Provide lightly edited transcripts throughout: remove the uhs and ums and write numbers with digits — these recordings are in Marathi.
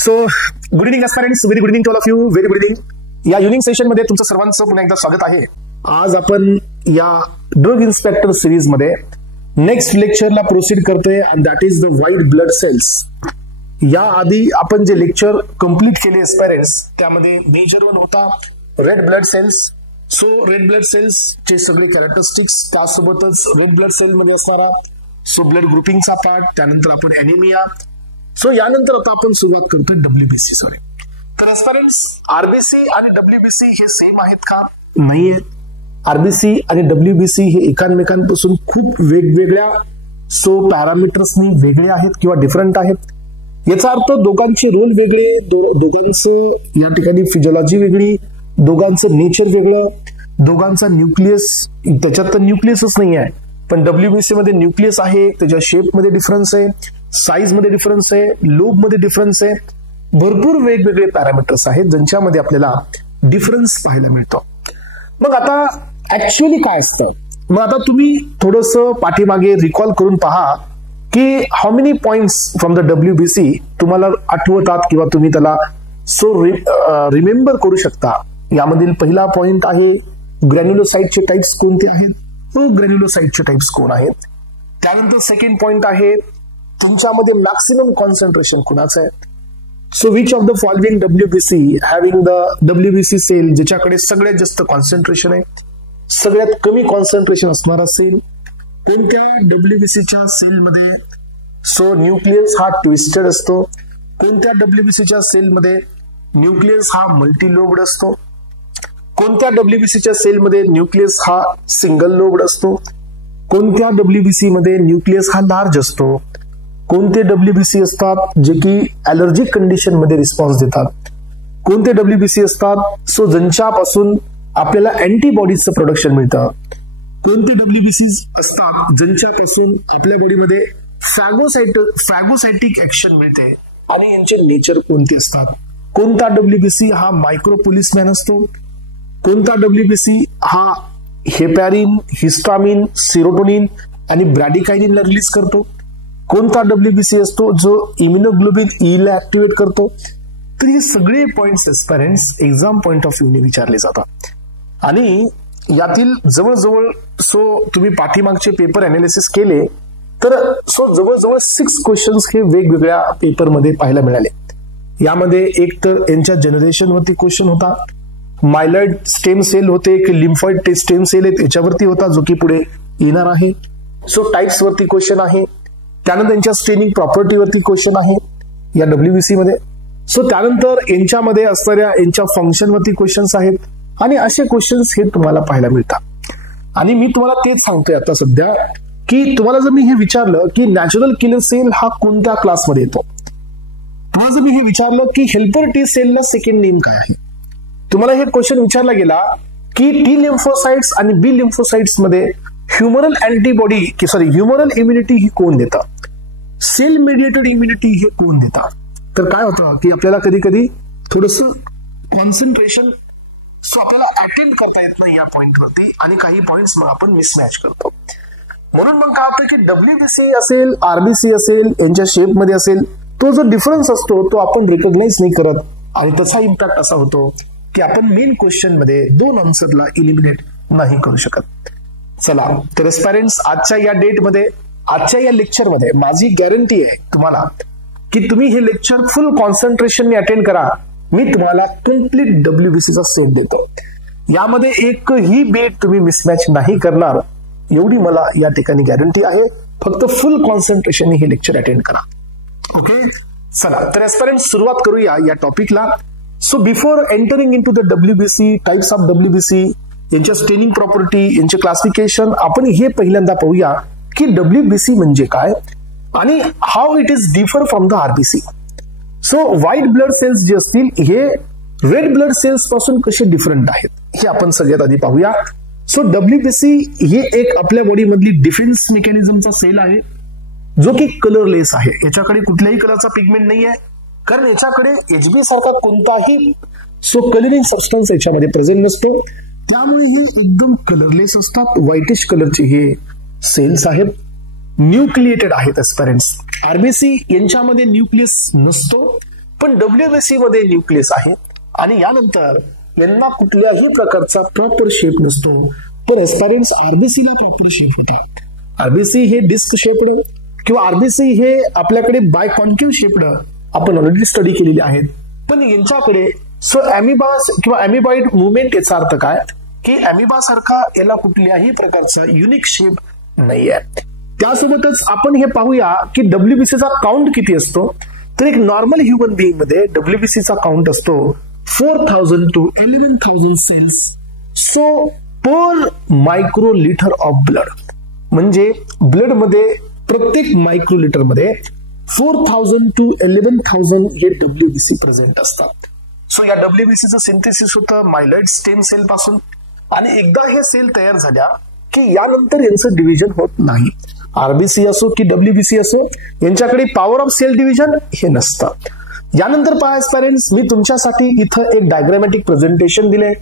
So good evening aspirants, very good evening to all of you. Very good evening. या इव्हनिंग सेशन मध्ये तुमचं सर्वांचं पुन्हा एकदा स्वागत आहे. आज आपण या ड्रग इन्स्पेक्टर सिरीज मध्ये नेक्स्ट लेक्चरला प्रोसीड करतोय and that is the white blood cells. या आधी आपण जे लेक्चर कंप्लीट केले एस्पायरंट्स, त्यामध्ये मेजर वन होता red blood cells. So red blood cells चे सगळे कॅरेक्टरिस्टिक्स, त्यासोबतच रेड ब्लड सेल मध्ये असणारा ब्लड ग्रुपिंगचा पार्ट, त्यानंतर आपण अॅनिमिया. सो यानंतर आता आपण सुरुवात करतोय डब्ल्यूबीसी. तर एस्पायरंट्स, आरबीसी आणि डब्ल्यूबीसी हे सेम आहेत का? नाहीये. आरबीसी आणि डब्ल्यूबीसी हे एकमेकांपासून खूप वेगवेगळ्या पॅरामीटर्सनी वेगळे आहेत किंवा डिफरंट आहेत. याचा अर्थ दोघांचे रोल वेगळे, दोघांचं या ठिकाणी फिजिओलॉजी वेगळी, दोघांचं नेचर वेगळं, दोघांचा न्यूक्लियस, त्याच्यात तर न्यूक्लियसच नाही आहे, पण डब्ल्यूबीसी मध्ये न्यूक्लियस आहे, त्याच्या शेप मध्ये डिफरन्स आहे, साईज मध्ये डिफरन्स आहे, लोब मध्ये डिफरन्स आहे, भरपूर वेगवेगळे पॅरामीटर्स आहेत ज्यांच्यामध्ये आपल्याला डिफरन्स पाहायला मिळतो. मग आता ऍक्च्युअली काय असतं? मग आता तुम्ही थोडस पाठीमागे रिकॉल करून पहा की how many points from the WBC तुम्हाला आठवतात किंवा तुम्ही त्याला रिमेंबर करू शकता. यामधील पहिला पॉइंट आहे ग्रॅन्युलोसाइटचे टाइप्स कोणते आहेत, ग्रॅन्युलोसाइटचे टाइप्स कोण आहेत. त्यानंतर सेकंड पॉइंट आहे तुमच्यामध्ये मॅक्सिमम कॉन्सन्ट्रेशन कुणाचं आहे. So which of the following WBC having the WBC cell, ज्याच्याकडे सगळ्यात जास्त कॉन्सन्ट्रेशन आहे, सगळ्यात कमी कॉन्सन्ट्रेशन असणारा सेल कोणत्या डब्ल्यूबीसीच्या सेलमध्ये. न्यूक्लियस हा ट्विस्टेड असतो. कोणत्या डब्ल्यूबीसीच्या सेलमध्ये न्यूक्लियस हा मल्टीलोब्ड असतो. कोणत्या डब्ल्यूबीसीच्या सेलमध्ये न्यूक्लियस हा सिंगल लोब्ड असतो. कोणत्या डब्ल्यूबीसी मध्ये न्यूक्लियस हा लार्ज असतो. कोणते डब्ल्यूबीसी असतात जे की ॲलर्जिक कंडिशन मध्ये रिस्पॉन्स देतात. कोणते डब्ल्यूबीसी असतात ज्यांच्यापासून आपल्याला अँटीबॉडीजचं प्रोडक्शन मिळतं. कोणते डब्ल्यूबीसीज असतात ज्यांच्यापासून आपल्या बॉडीमध्ये फॅगोसायटिक ऍक्शन मिळते आणि यांचे नेचर कोणते असतात. कोणता डब्ल्यूबीसी हा मायक्रोपोलिसमॅन असतो. कोणता डब्ल्यूबीसी हा हेपॅरिन, हिस्टामिन, सेरोटोनिन आणि ब्रॅडिकायनिनला रिलीज करतो. कोणता डब्ल्यूबीसी असतो जो इम्युनोग्लोबिन ई ला ऍक्टिव्हेट करतो. तर हे सगळे पॉइंट्स एस्पायरंट्स एक्झाम पॉइंट ऑफ व्ह्यूने विचारले जातात आणि यातील जवळजवळ तुम्ही पाठीमागचे पेपर अनालिसिस केले तर जवळजवळ 6 क्वेश्चन्स हे वेगवेगळ्या पेपरमध्ये पाहायला मिळाले. यामध्ये एक तर यांच्या जनरेशन वरती क्वेश्चन होता, मायलॉइड स्टेम सेल होते की लिम्फॉइड स्टेम सेल आहेत याच्यावरती होता, जो की पुढे येणार आहे. टाइप्स वरती क्वेश्चन आहे. त्यानंतर त्यांच्या स्टेनिंग प्रॉपर्टी वरती क्वेश्चन आहे या डब्ल्यूबीसी मध्ये. त्यानंतर यांच्यामध्ये असणाऱ्या यांच्या फंक्शन वरती क्वेश्चन्स आहेत आणि असे क्वेश्चन्स हे तुम्हाला पाहायला मिळतात. आणि मी तुम्हाला तेच सांगतोय आता सध्या की तुम्हाला जर मी हे विचारलं की नॅचरल किलर सेल हा कोणत्या क्लासमध्ये येतो, तुम्हाला जर मी हे विचारलं की हेल्पर टी सेलला सेकंड नेम काय आहे, तुम्हाला हे क्वेश्चन विचारला गेला की टी लिम्फोसाइट्स आणि बी लिम्फोसाइट्स मध्ये ह्युमरल इम्युनिटी ही कोण देतं, सेल मेडिएटेड इम्युनिटी हे कोण देतं. तर काय होतं की आपल्याला कधी कधी थोडस कॉन्सन्ट्रेशन आपल्याला अटेंड करता येत नाही या पॉइंटवरती आणि काही पॉइंट्स मग आपण मिसमॅच करतो. म्हणून मग काय होतं की डब्ल्यूबीसी असेल, आरबीसी असेल, यांच्या शेपमध्ये असेल, तो जो डिफरन्स असतो तो आपण रिकॉग्नाइज नाही करत आणि त्याचा इम्पॅक्ट असा होतो की आपण मेन क्वेश्चन मध्ये 2 आन्सरला इलिमिनेट नाही करू शकत. चला तर एस्पायरंट्स, आजच्या या डेटमध्ये, आजच्या या लेक्चरमध्ये माझी गॅरंटी आहे तुम्हाला की तुम्ही हे लेक्चर फुल कॉन्सन्ट्रेशनने अटेंड करा. मी तुम्हाला कम्प्लीट डब्ल्यूबीसीचा सेट देतो. यामध्ये एकही बेट तुम्ही मिसमॅच नाही करणार एवढी मला या ठिकाणी गॅरंटी आहे. फक्त फुल कॉन्सन्ट्रेशनने हे लेक्चर अटेंड करा. ओके, चला तर एस्पायरंट्स सुरुवात करूया या टॉपिकला. Before entering in to the WBC, types of WBC, यांच्या स्टेनिंग प्रॉपर्टी, यांचे क्लासिफिकेशन, आपण हे पहिल्यांदा पाहूया की डब्ल्यूबीसी म्हणजे काय आणि how it is differ from the RBC. White blood cells जे असतील हे रेड ब्लड सेल्स पासून कसे डिफरंट आहेत हे आपण सगळ्यात आधी पाहूया. डब्ल्यूबीसी हे एक आपल्या बॉडी मधली डिफेन्स मेकॅनिझमचा सेल आहे जो की कलरलेस आहे. याच्याकडे कुठल्याही कलरचा पिगमेंट नाही आहे, कारण याच्याकडे एचबी सारखा कोणताही कलरिंग सबस्टन्स याच्यामध्ये प्रेझेंट नसतो. त्यामुळे हे एकदम कलरलेस असतात. व्हाईटिश कलरचे हे सेल्स आहेत. न्यूक्लिएटेड आहेत एस्पेरेंट्स. आरबीसी यांच्यामध्ये न्यूक्लियस नसतो, पण WBC मध्ये न्यूक्लियस आहे आणि यानंतर यांना कुठल्याही प्रकारचा प्रॉपर शेप नसतो. पण एस्पायरंट्स आरबीसी ला प्रॉपर शेप होता. आरबीसी हे डिस्क शेप्ड किंवा आरबीसी हे आपल्याकडे बाय कॉन्केव्ह शेप्ड आपण ऑलरेडी स्टडी केलेले आहेत. पण यांच्याकडे अॅमिबास किंवा अॅमिबॉइड मुवमेंट याचा अर्थ काय की अॅमिबा सारखा याला कुठल्याही प्रकारचा युनिक शेप नाहीये. त्यासोबतच आपण हे पाहूया की डब्ल्यूबीसीचा काउंट किती असतो. तर एक नॉर्मल ह्युमन बिईंग मध्ये डब्ल्यूबीसीचा काउंट असतो 4000 to 11,000 cells so per microlitre of blood. म्हणजे ब्लड मध्ये प्रत्येक मायक्रोलिटर मध्ये 4000 to 11,000 हे डब्ल्यूबीसी प्रेझेंट असतात. सो या डब्ल्यूबीसीचं सिंथेसिस होतं मायलॉइड स्टेम सेल पासून आणि एकदा हे सेल तयार झाल्या की यानंतर यांचं डिव्हिजन होत नाही. आरबीसी असो की डब्ल्यूबीसी असो यांच्याकडे पॉवर ऑफ सेल डिव्हिजन हे नसतं. यानंतर पहा एस्पायरंट्स, मी तुमच्यासाठी इथं एक डायग्रामॅटिक प्रेझेंटेशन दिले.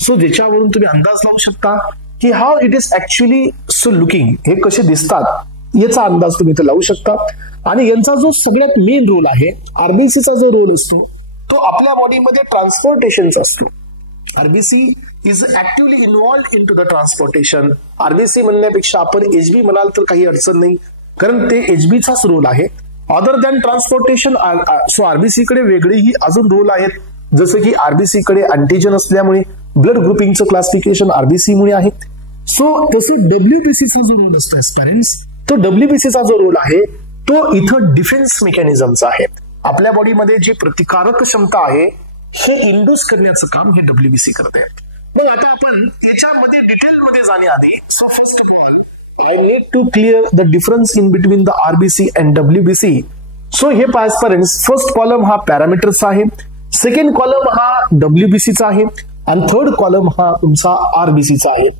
सो ज्याच्यावरून तुम्ही अंदाज लावू शकता की how it is actually so looking, हे कसे दिसतात याचा अंदाज तुम्ही इथं लावू शकता. आणि यांचा जो सगळ्यात मेन रोल आहे, आरबीसीचा जो रोल असतो तो आपल्या बॉडीमध्ये ट्रान्सपोर्टेशनचा असतो. RBC is actively involved in to the transportation. RBC म्हणण्यापेक्षा आपण एचबी म्हणाल तर काही अडचण नाही, कारण ते एचबीचाच रोल आहे. Other than transportation so RBC कडे वेगळेही अजून रोल आहेत, जसं की आरबीसी कडे अँटीजन असल्यामुळे ब्लड ग्रुपिंगचं क्लासिफिकेशन आरबीसी मुळे आहे. सो तसं डब्ल्यूबीसीचा जो रोल असतो एस्पायरंट्स, तो डब्ल्यूबीसीचा जो रोल आहे तो इथं डिफेन्स मेकॅनिझमचा आहे. आपल्या बॉडीमध्ये जी प्रतिकारक क्षमता आहे हे इंड्यूस करण्याचं काम हे डब्ल्यूबीसी करते. मग आता आपण याच्यामध्ये डिटेलमध्ये जाण्याआधी so first of all I need to clear the difference in between the RBC and WBC. So हे एस्पायरंट्स, फर्स्ट कॉलम हा पॅरामीटरचा आहे, सेकंड कॉलम हा डब्ल्यूबीसीचा आहे आणि थर्ड कॉलम हा तुमचा आरबीसीचा आहे.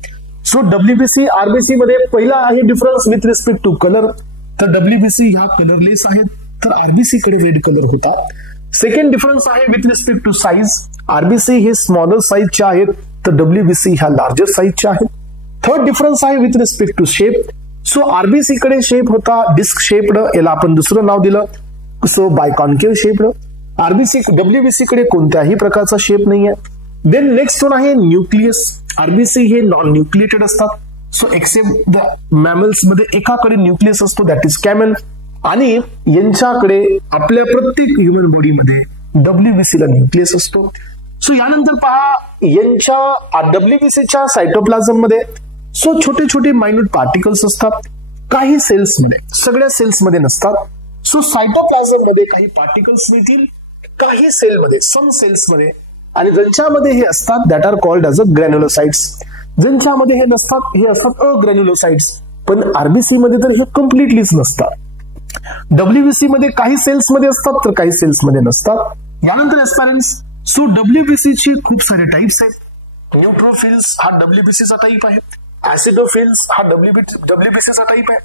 सो डब्ल्यूबीसी आरबीसी मध्ये पहिला आहे difference with respect to colour. तर डब्ल्यूबीसी ह्या कलरलेस आहेत तर आरबीसी कडे रेड कलर होता. सेकंड डिफरन्स आहे with respect to size. RBC हे स्मॉलर साईजचे आहेत तर डब्ल्यूबीसी ह्या लार्जर साईजच्या आहेत. थर्ड डिफरन्स आहे with respect to shape. So RBC कडे शेप होता डिस्क शेप्ड, याला आपण दुसरं नाव दिलं so biconcave shaped. RBC WBC कडे कोणत्याही प्रकारचा शेप नाहीये. देन नेक्स्ट वन आहे न्यूक्लियस. आरबीसी हे नॉन न्यूक्लिएटेड असतात. सो एक्सेप्ट द मॅमल्स मध्ये एकाकडे न्यूक्लियस असतो, दॅट इज कॅमल. आणि यांच्याकडे आपल्या प्रत्येक ह्युमन बॉडीमध्ये डब्ल्यूबीसी ला न्यूक्लियस असतो. सो यानंतर पहा यांच्या डब्ल्यूबीसीच्या सायटोप्लाझम मध्ये सो छोटे छोटे मायन्यूट पार्टिकल्स असतात. काही सेल्स मध्ये, सगळ्या सेल्स मध्ये नसतात. सो सायटोप्लाझम मध्ये काही पार्टिकल्स मिळतील, काही सेल मध्ये, सम सेल्स मध्ये, आणि ज्यांच्यामध्ये हे असतात that are called as a granulocytes. ज्यांच्यामध्ये हे नसतात हे असतात अग्रॅन्युलोसाइट्स. पण आरबीसी मध्ये तर हे कम्प्लिटलीच नसतात. डब्ल्यूबीसी मध्ये काही सेल्स मध्ये असतात तर काही सेल्स मध्ये नसतात. यानंतर एस्पायरंट्स, सो डब्ल्यूबीसी चे खूप सारे टाइप्स आहेत. न्यूट्रोफिल्स हा डब्ल्यूबीसीचा टाइप आहे. ऍसिडोफिल्स हा डब्ल्यूबीसीचा टाइप आहे.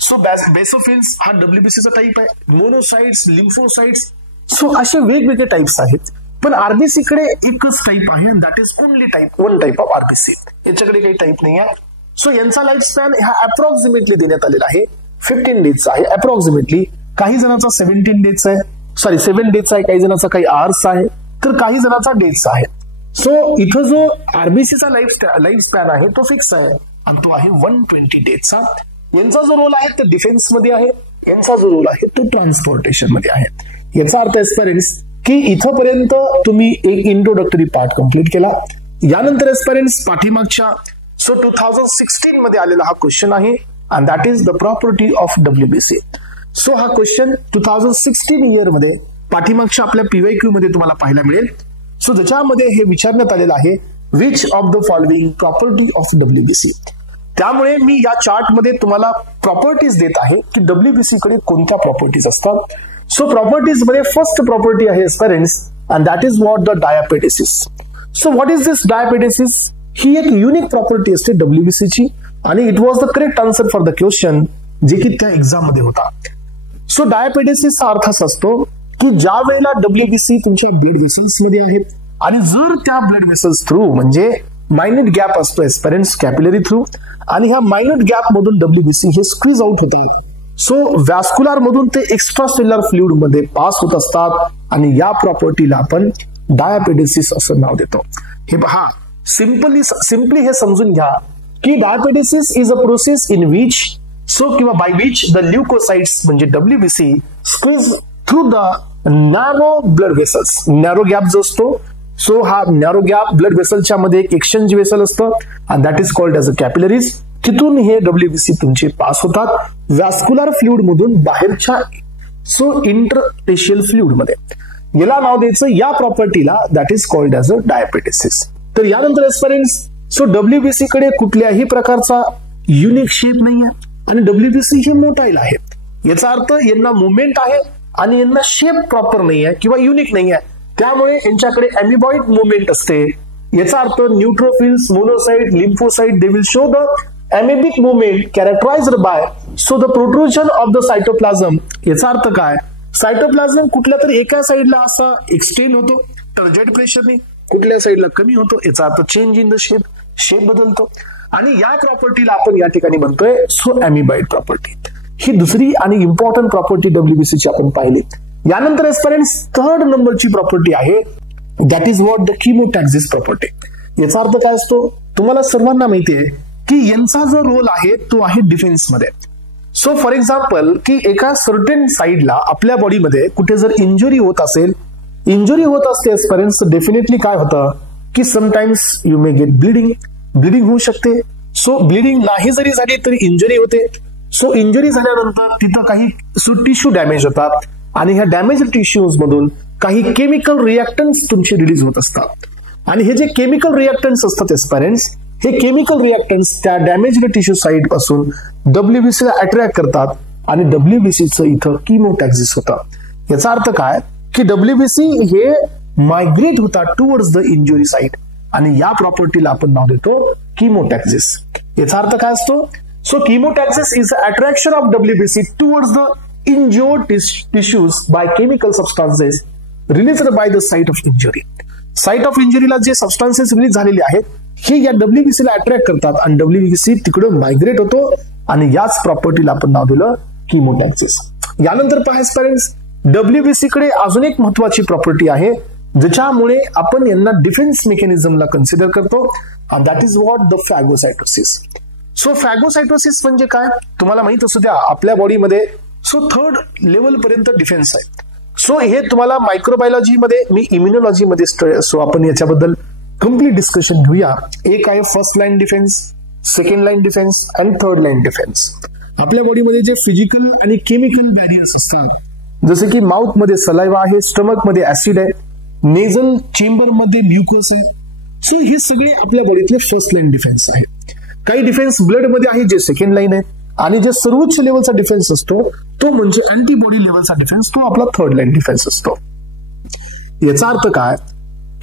सो बेसोफिल्स हा डब्ल्यूबीसीचा टाइप आहे. मोनोसाइट्स, लिम्फोसाइट्स, सो असे वेगवेगळे टाइप्स आहेत. पण आरबीसी कडे एकच टाइप आहे, that is only type, one type of RBC. याच्याकडे काही टाइप नाही आहे. सो यांचा लाईफ स्पॅन हा अप्रॉक्सिमेटली देण्यात आलेला आहे 15 डेजचा आहे अप्रॉक्सिमेटली. काही जणांचा 17 डेजचा आहे, 7 डेजचा आहे, काही जणांचा काही आवर्स आहे, तर काही जणांचा डेजचा आहे. सो इथं जो आरबीसीचा लाईफ स्पॅन आहे तो फिक्स आहे आणि तो आहे 120 डेजचा. यांचा जो रोल आहे तो डिफेन्स मध्ये आहे, यांचा जो रोल आहे तो ट्रान्सपोर्टेशन मध्ये आहे. याचा अर्थ एस्पायरंट्स की इथंपर्यंत तुम्ही एक इंट्रोडक्टरी पार्ट कंप्लीट केला. यानंतर एस्पायरंट्स पाठीमागच्या 2016 मध्ये आलेला हा क्वेश्चन आहे and that is the property of WBC. So हा क्वेश्चन 2016 इयर मध्ये पाठीमागच्या आपल्या पीवायक्यू मध्ये तुम्हाला पाहायला मिळेल. सो ज्याच्यामध्ये हे विचारण्यात आलेलं आहे which of the following property of WBC. त्यामुळे मी या चार्ट मध्ये तुम्हाला प्रॉपर्टीज देत आहे की डब्ल्यूबीसी कडे कोणत्या प्रॉपर्टीज असतात. सो प्रॉपर्टीज मध्ये फर्स्ट प्रॉपर्टी आहे aspirants and that is what the diapedesis. So what is this diapedesis? ही एक युनिक प्रॉपर्टी असते डब्ल्यूबीसी ची आणि it was the correct answer for the question जे की त्या एक्झाम मध्ये होता. सो डायपेटेसिसचा अर्थ असा असतो की ज्या वेळेला डब्ल्यूबीसी तुमच्या ब्लड वेसल्स मध्ये आहेत आणि जर त्या ब्लड वेसल्स थ्रू म्हणजे मायन्यूट गॅप असतो एस्पायरंट्स कॅपिलरी थ्रू आणि ह्या मायन्यूट गॅप मधून डब्ल्यूबीसी हे स्क्वीज आउट होतात. सो व्हॅस्क्युलर मधून ते एक्स्ट्रा सेल्युलर फ्लुइड मध्ये पास होत असतात आणि या प्रॉपर्टीला आपण डायपेडेसिस असं नाव देतो. हे पहा, सिम्पली हे समजून घ्या की diapedesis is a process in which किंवा बाय विच द ल्युकोसाइट्स म्हणजे WBC squeeze through the narrow blood vessels. Narrow gap जो असतो, सो हा नॅरो गॅप ब्लड वेसलच्या मध्ये एक एक्सचेंज वेसल असतं आणि that is called as a capillaries. तिथून हे WBC तुमचे पास होतात व्हॅस्क्युलर फ्लुइड मधून बाहेरच्या इंटरस्टिशियल फ्लुइड मध्ये. याला नाव द्यायचं या प्रॉपर्टीला, that is called as a diapedesis. तर यानंतर एस्पेरेंट्स, WBC कडे कुठल्याही प्रकारचा युनिक शेप नाहीये आणि WBC हे मोटाईल आहे. याचा अर्थ यांना मुवमेंट आहे आणि यांना शेप प्रॉपर नाहीये किंवा युनिक नाहीये, त्यामुळे यांच्याकडे अॅमिबॉइड मुवमेंट असते. याचा अर्थ neutrophils, monocyte, lymphocyte they will show the amoebic movement characterized by the protrusion of the cytoplasm. याचा अर्थ काय, सायटोप्लाझम कुठल्या तरी एका साइडला असा एक्सटेंड होतो टर्जेट प्रेशरने, कुठल्या साइडला कमी होतो. याचा अर्थ चेंज इन द शेप बदलतो आणि या प्रॉपर्टीला आपण या ठिकाणी म्हणतोय अॅमिबॉइड प्रॉपर्टी. ही दुसरी आणि इम्पॉर्टंट प्रॉपर्टी WBC ची आपण पाहिली. यानंतर एस्पेरेंट्स थर्ड नंबरची प्रॉपर्टी आहे, that is what the chemotaxis property. याचा अर्थ काय असतो, तुम्हाला सर्वांना माहिती आहे की यांचा जो रोल आहे तो आहे डिफेन्स मध्ये. फॉर एक्झाम्पल की एका सर्टन साइडला आपल्या बॉडीमध्ये कुठे जर इंजुरी होत असते एस्पेरेंट्स, डेफिनेटली काय होतं की sometimes you may gate bleeding होऊ शकते. ब्लिडिंग नाही जरी झाली तरी इंजुरी होते. इंजुरी झाल्यानंतर तिथं काही टिश्यू डॅमेज होतात आणि ह्या डॅमेज टिश्यूज मधून काही केमिकल रिएक्टन्स तुमचे रिलीज होत असतात आणि हे जे केमिकल रिएक्टन्स असतात एस्पेरेंट्स, हे केमिकल रिएक्टन्स त्या डॅमेज्ड टिश्यू साइड पासून WBC ला अट्रॅक्ट करतात आणि WBC चं इथं किमोटॅक्सिस होतं. याचा अर्थ काय की WBC हे मायग्रेट होतात टुवर्ड्स द इंजुरी साइट आणि या प्रॉपर्टीला आपण नाव देतो किमोटॅक्सिस. याचा अर्थ काय असतो, chemotaxis is the attraction of WBC towards the injured tissues by chemical substances released by the site of injury. Site of इंजुरीला जे सबस्टान्सेस रिलीज झालेले आहेत हे या WBC ला अट्रॅक्ट करतात आणि WBC तिकडे मायग्रेट होतो आणि याच प्रॉपर्टीला आपण नाव दिलं किमोटॅक्सिस. यानंतर पहा पेरेंट्स, WBC कडे अजून एक महत्वाची प्रॉपर्टी आहे ज्याच्यामुळे आपण यांना डिफेन्स मेकॅनिझमला कन्सिडर करतो आणि दॅट इज व्हॉट द फॅगोसायटोसिस. फॅगोसायटोसिस म्हणजे काय तुम्हाला माहित असू द्या, आपल्या बॉडीमध्ये थर्ड लेवल पर्यंत डिफेन्स आहे. हे तुम्हाला मायक्रोबायोलॉजी मध्ये, मी इम्युनॉलॉजी मध्ये आपण याच्याबद्दल कम्प्लीट डिस्कशन घेऊया. एक आहे first line defence, second line defence आणि थर्ड लाईन डिफेन्स. आपल्या बॉडीमध्ये जे फिजिकल आणि केमिकल बॅरियर्स असतात, जसे की माउथ मध्ये सलाइवा आहे, स्टमक मध्ये ऍसिड आहे, नेझल चेंबर मध्ये म्युकस आहे. हे सगळे आपल्या बॉडीतले फर्स्ट लाईन डिफेन्स आहे. काही डिफेन्स ब्लड मध्ये आहे जे सेकंड लाईन आहे आणि जे सर्वोच्च लेवलचा डिफेन्स असतो तो म्हणजे अँटीबॉडी लेवलचा डिफेन्स, तो आपला थर्ड लाईन डिफेन्स असतो. याचा अर्थ काय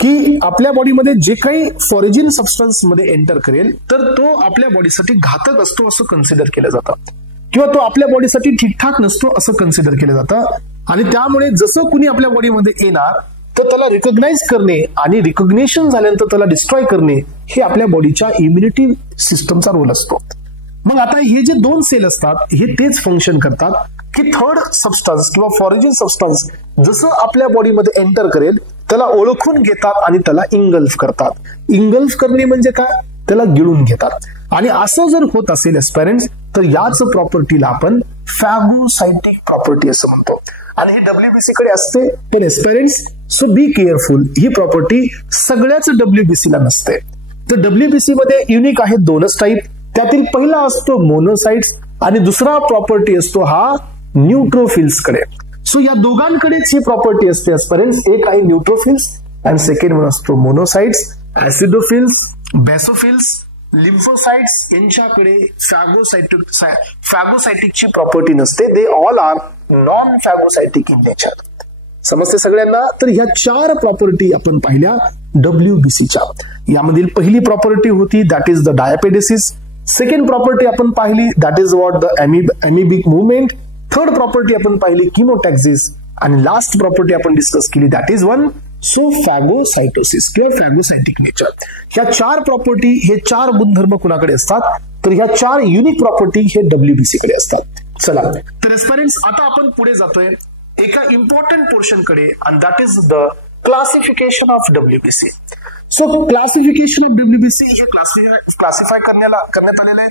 की आपल्या बॉडीमध्ये जे काही फॉरेजिन सबस्टन्स मध्ये एंटर करेल तर तो आपल्या बॉडीसाठी घातक असतो असं कन्सिडर केलं जातं किंवा तो आपल्या बॉडीसाठी ठीकठाक नसतो असं कन्सिडर केलं जातं. आणि त्यामुळे जसं कुणी आपल्या बॉडीमध्ये येणार तर त्याला रिकॉग्नाइज करणे आणि रिकॉग्निशन झाल्यानंतर त्याला डिस्ट्रॉय करणे हे आपल्या बॉडीच्या इम्युनिटी सिस्टमचा रोल असतो. मग आता हे जे दोन सेल असतात हे तेच फंक्शन करतात की थर्ड सबस्टन्स किंवा फॉरेजिन सबस्टन्स जसं आपल्या बॉडीमध्ये एंटर करेल त्याला ओळखून घेतात आणि त्याला इंगल्फ करतात. इंगल्फ करणे म्हणजे काय, त्याला गिळून घेतात. आणि असं जर होत असेल एस्पेरेंट्स तर याच प्रॉपर्टीला आपण फॅगोसायटिक प्रॉपर्टी असं म्हणतो आणि हे WBC कडे असते. पण aspirants be careful, he property सगळ्याच WBC ला नसते. तर WBC मध्ये युनिक आहेत दोनच टाईप, त्यातील पहिला असतो मोनोसाइट्स आणि दुसरा प्रॉपर्टी असतो हा न्यूट्रोफिल्स कडे. या दोघांकडेच ही प्रॉपर्टी असते एस्पेरेंट्स. एक आहे न्यूट्रोफिल्स आणि सेकंड वन असतो मोनोसाइट्स. ऍसिडोफिल्स, बेसोफिल्स, लिम्फोसाइट्स यांच्याकडे फॅगोसायटिकची प्रॉपर्टी नसते. They all are non phagocytic in nature. समजते सगळ्यांना. तर ह्या चार प्रॉपर्टी आपण पाहिल्या WBCच्या. यामधील पहिली प्रॉपर्टी होती that is the diapedesis. Second property आपण पाहिली that is what the amoebic movement. Third property आपण पाहिली किमोटॅक्सिस आणि लास्ट प्रॉपर्टी आपण डिस्कस केली दॅट इज वन फॅगोसायटोसिस किंवा फॅगोसायटिक नेचर. ह्या चार प्रॉपर्टी, हे चार गुणधर्म कुणाकडे असतात तर ह्या चार युनिक प्रॉपर्टी हे WBC कडे असतात. चला तर एस्पेरेंट्स आता आपण पुढे जातोय एका इम्पॉर्टंट पोर्शन कडे, and that is the classification of WBC. So classification of WBC हे क्लासिफाय करण्यात आलेलं आहे.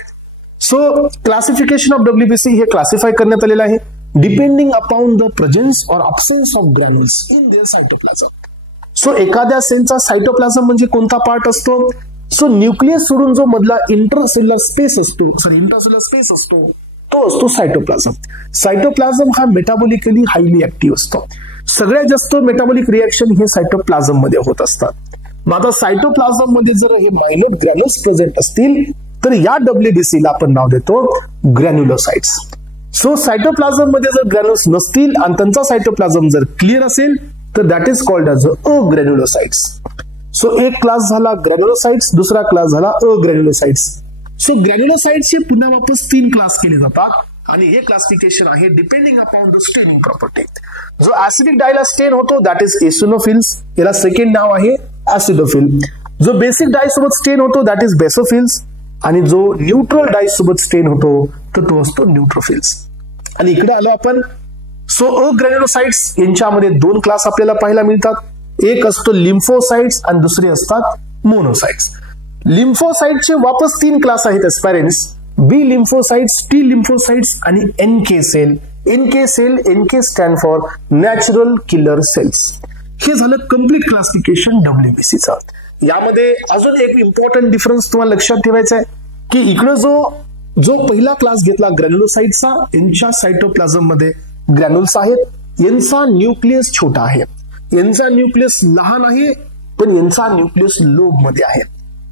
सो क्लासिफिकेशन ऑफ डब्ल्यूबीसी हे क्लासिफाय करण्यात आलेलं आहे depending upon the presence or absence of granules in their cytoplasm. So एखाद्या सेलचा सायटोप्लाझम म्हणजे कोणता पार्ट असतो? सो न्यूक्लियस सोडून जो मधला इंटरसेल्युलर स्पेस असतो तो असतो सायटोप्लाझम. सायटोप्लाझम हा मेटाबॉलिकली हायली ऍक्टिव्ह असतो. सगळ्यात जास्त मेटाबॉलिक रिएक्शन हे सायटोप्लाझम मध्ये होत असतात. मग आता सायटोप्लाझम मध्ये जर हे मायनर ग्रॅन्युल्स प्रेझेंट असतील तर या डब्ल्यूबीसी ला आपण नाव देतो ग्रॅन्युलोसाइट्स. सो सायटोप्लाझम मध्ये जर ग्रॅन्युल्स नसतील आणि त्यांचा सायटोप्लाझम जर क्लिअर असेल तर that is called as agranulocytes. So एक क्लास झाला ग्रॅन्युलोसाइट्स, दुसरा क्लास झाला अग्रॅन्युलोसाइट्स. सो ग्रॅन्युलोसाइट्सचे पुन्हा वापस 3 क्लास केले जातात आणि हे क्लासिफिकेशन आहे depending upon the staining property. जो ऍसिडिक डायला स्टेन होतो दॅट इज एसिनोफिल्स, याला सेकंड नाव आहे ऍसिडोफिल. जो बेसिक डाय सोबत स्टेन होतो दॅट इज बेसोफिल्स, आणि जो न्यूट्रल डाय सोबत स्टेन होतो तर तो असतो न्यूट्रोफिल्स. आणि इकडे आलो आपण. सो अग्रॅन्युलोसाइट्स यांच्यामध्ये 2 क्लास आपल्याला पाहायला मिळतात. एक असतो लिम्फोसाइट्स आणि दुसरे असतात मोनोसाइट्स. लिम्फोसाइटचे वापस 3 क्लास आहेत aspirants, B lymphocytes, T lymphocytes आणि NK cell. NK stand for natural killer cells. हे झालं कम्प्लीट क्लासिफिकेशन डब्ल्यूबीसीचं. यामध्ये अजून एक इम्पॉर्टंट डिफरन्स तुम्हाला लक्षात ठेवायचा आहे की इकडे जो पहिला क्लास घेतला ग्रॅन्युलोसाइट्सचा, यांच्या सायटोप्लाझम मध्ये ग्रॅन्युल्स आहेत. यांचा न्यूक्लियस छोटा आहे, यांचा न्यूक्लियस लहान आहे, पण यांचा न्यूक्लियस लोब मध्ये आहे.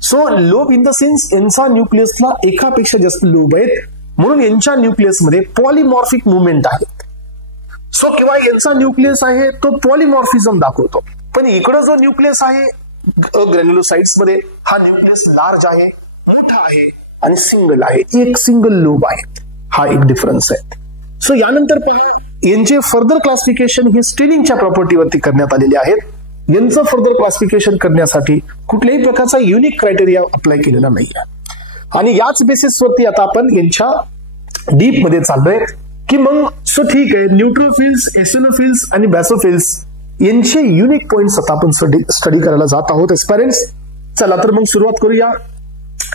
So lobe in the sense यांचा न्यूक्लियसला एकापेक्षा जास्त लोब आहेत, म्हणून यांच्या न्यूक्लियस मध्ये पॉलिमॉर्फिक मुवमेंट आहे. सो किंवा यांचा न्यूक्लियस आहे तो पॉलिमॉर्फिझम दाखवतो. पण इकडे जो न्यूक्लियस आहे ग्रॅन्युलोसाइट्स मध्ये हा न्यूक्लियस लार्ज आहे, मोठा आहे आणि सिंगल आहे, एक सिंगल लोब आहे. हा एक डिफरन्स आहे. सो यानंतर पहा यांचे फर्दर क्लासिफिकेशन हे स्टेनिंगच्या प्रॉपर्टीवरती करण्यात आलेले आहेत. यांचं फर्दर क्लासिफिकेशन करण्यासाठी कुठल्याही प्रकारचा युनिक क्रायटेरिया अप्लाय केलेला नाही आहे. आणि याच बेसिसवरती आता आपण यांच्या डीप मध्ये चाललोय की मग सो ठीक आहे, न्यूट्रोफिल्स, एसिनोफिल्स आणि बॅसोफिल्स यांचे युनिक पॉइंट्स आता आपण स्टडी करायला जात आहोत एस्पायरंट्स. चला तर मग सुरुवात करूया.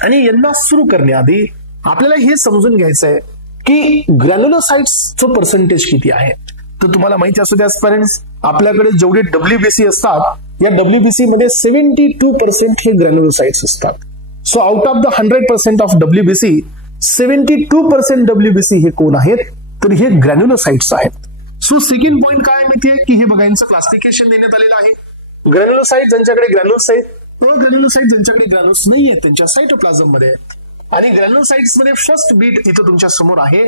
आणि यांना सुरू करण्याआधी आपल्याला हे समजून घ्यायचं आहे की ग्रॅन्युलोसाइट्सचं पर्सेंटेज किती आहे. तर तुम्हाला माहिती असू द्या एस्पायरंट्स, आपल्याकडे जेवढे डब्ल्यूबीसी असतात या डब्ल्यूबीसी मध्ये 72% हे ग्रॅन्युलोसाइट्स असतात. So out of the 100% of WBC 72% WBC हे कोण आहेत? तर हे ग्रॅन्युलोसाइट्स आहेत. सो सेकंड पॉइंट काय माहितीये की हे बघा यांचं क्लासिफिकेशन देण्यात आलेलं आहे. ग्रॅन्युलोसाइट ज्यांच्याकडे ग्रॅन्युल्स आहेत, ग्रॅन्युलोसाइट ज्यांच्याकडे ग्रॅन्युल्स नाहीये त्यांच्या सायटोप्लाझम मध्ये. आणि ग्रॅन्युलोसाइट्स मध्ये फर्स्ट बीट इथं तुमच्या समोर आहे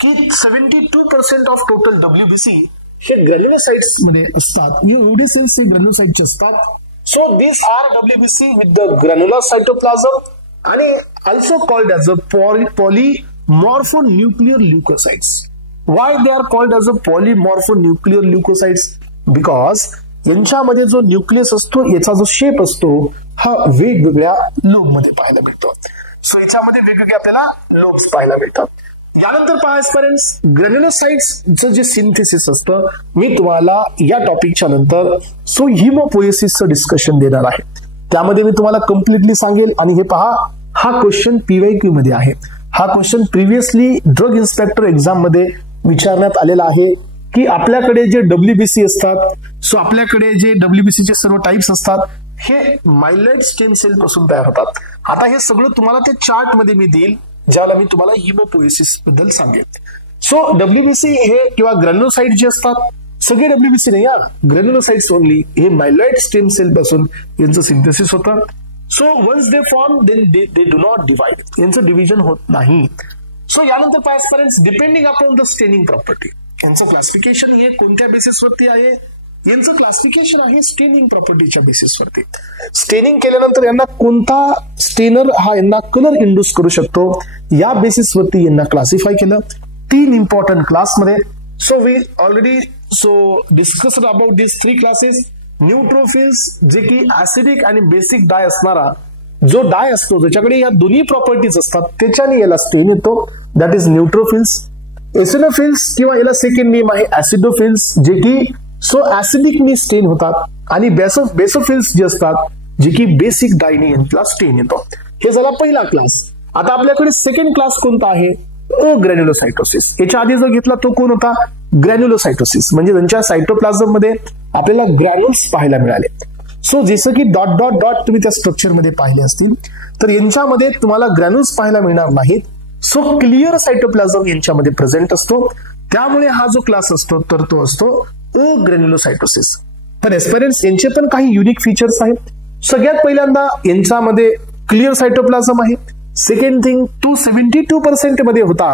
की 72% ऑफ टोटल डब्ल्यूबीसी हे ग्रॅन्युलोसाइट्स मध्ये असतात. एवढे सेल्स हे ग्रॅन्युलोसाइटचे असतात. So this are WBC with the granular cytoplasm आणि also called as a polymorphonuclear leukocytes. Why they are called as a polymorphonuclear leukocytes? Because यांच्यामध्ये जो न्यूक्लियस असतो याचा जो शेप असतो हा वेगवेगळ्या लोब मध्ये पाहायला मिळतो. सो याच्यामध्ये वेगवेगळे आपल्याला लोब्स पाहायला मिळतात. यानंतर पहा एस्पायरंट्स, ग्रॅन्युलोसाइट्सचं जे सिंथेसिस असतं मी तुम्हाला या टॉपिकच्या नंतर सो हिमोपोएसिसचं डिस्कशन देणार आहे. त्यामध्ये मी तुम्हाला कम्प्लिटली सांगेल. आणि हे पहा, हा क्वेश्चन पीवायक्यू मध्ये आहे. हा question previously drug inspector exam मध्ये विचारण्यात आलेला आहे की आपल्याकडे जे डब्ल्यूबीसी असतात, सो आपल्याकडे जे डब्ल्यूबीसीचे सर्व टाइप्स असतात हे मायलॉइड स्टेम सेल पासून तयार होतात. आता हे सगळं तुम्हाला ते चार्ट मध्ये मी देईल ज्याला मी तुम्हाला हिमोपोएसिस बद्दल सांगेल. सो डब्ल्यूबीसी हे किंवा ग्रॅन्युलोसाइट जे असतात, सगळे डब्ल्यूबीसी नाही यार, ग्रॅन्युलोसाइट्स ओनली, हे मायलॉइड स्टेम सेल पासून यांचं सिंथेसिस होतं. So once they form then they do not divide, यांचं डिव्हिजन होत नाही. सो यानंतर पायस्परेंट्स depending upon the staining property, यांचं क्लासिफिकेशन हे कोणत्या बेसिसवरती आहे? यांचं क्लासिफिकेशन आहे स्टेनिंग प्रॉपर्टीच्या बेसिसवरती. स्टेनिंग केल्यानंतर यांना कोणता स्टेनर हा यांना कलर इंड्यूस करू शकतो या बेसिसवरती यांना क्लासिफाय केलं 3 इम्पॉर्टंट क्लासमध्ये. So we already discussed about this 3 classes. Neutrophils जे की ऍसिडिक आणि बेसिक डाय असणारा जो डाय असतो ज्याच्याकडे या दोन्ही प्रॉपर्टीज असतात त्याच्याने याला स्टेन येतो, दॅट इज न्यूट्रोफिल्स. एसिनोफिल्स किंवा याला सेकंड नेम आहे ऍसिडोफिल्स, जे की ऍसिडिकनी स्टेन होतात, आणि बेसोफिल्स जे असतात जे की बेसिक डायनी यांना स्टेन येतो. हे झाला पहिला क्लास. आता आपल्याकडे सेकंड क्लास कोणता आहे? ग्रॅन्युलोसाइटोसिस. याच्या आधी जो घेतला तो कोण होता? ग्रॅन्युलोसाइटोसिस, म्हणजे त्यांच्या सायटोप्लाझम मध्ये आपल्याला ग्रॅन्युल्स पाहायला मिळाले. सो जसं की डॉट डॉट डॉट तुम्ही त्या स्ट्रक्चर मध्ये पाहिले असतील, तर यांच्यामध्ये तुम्हाला ग्रॅन्युल्स पाहायला मिळणार नाहीत. सो क्लिअर सायटोप्लाझम यांच्यामध्ये प्रेझेंट असतो. त्यामुळे हा जो क्लास असतो तर तो असतो ग्रॅन्युलोसाइटोसिस. पण एस्पेरेंट्स यांचे पण काही युनिक फीचर्स आहेत. सगळ्यात पहिल्यांदा यांच्यामध्ये क्लिअर सायटोप्लाझम आहे. सेकंड थिंग, 72% मध्ये होता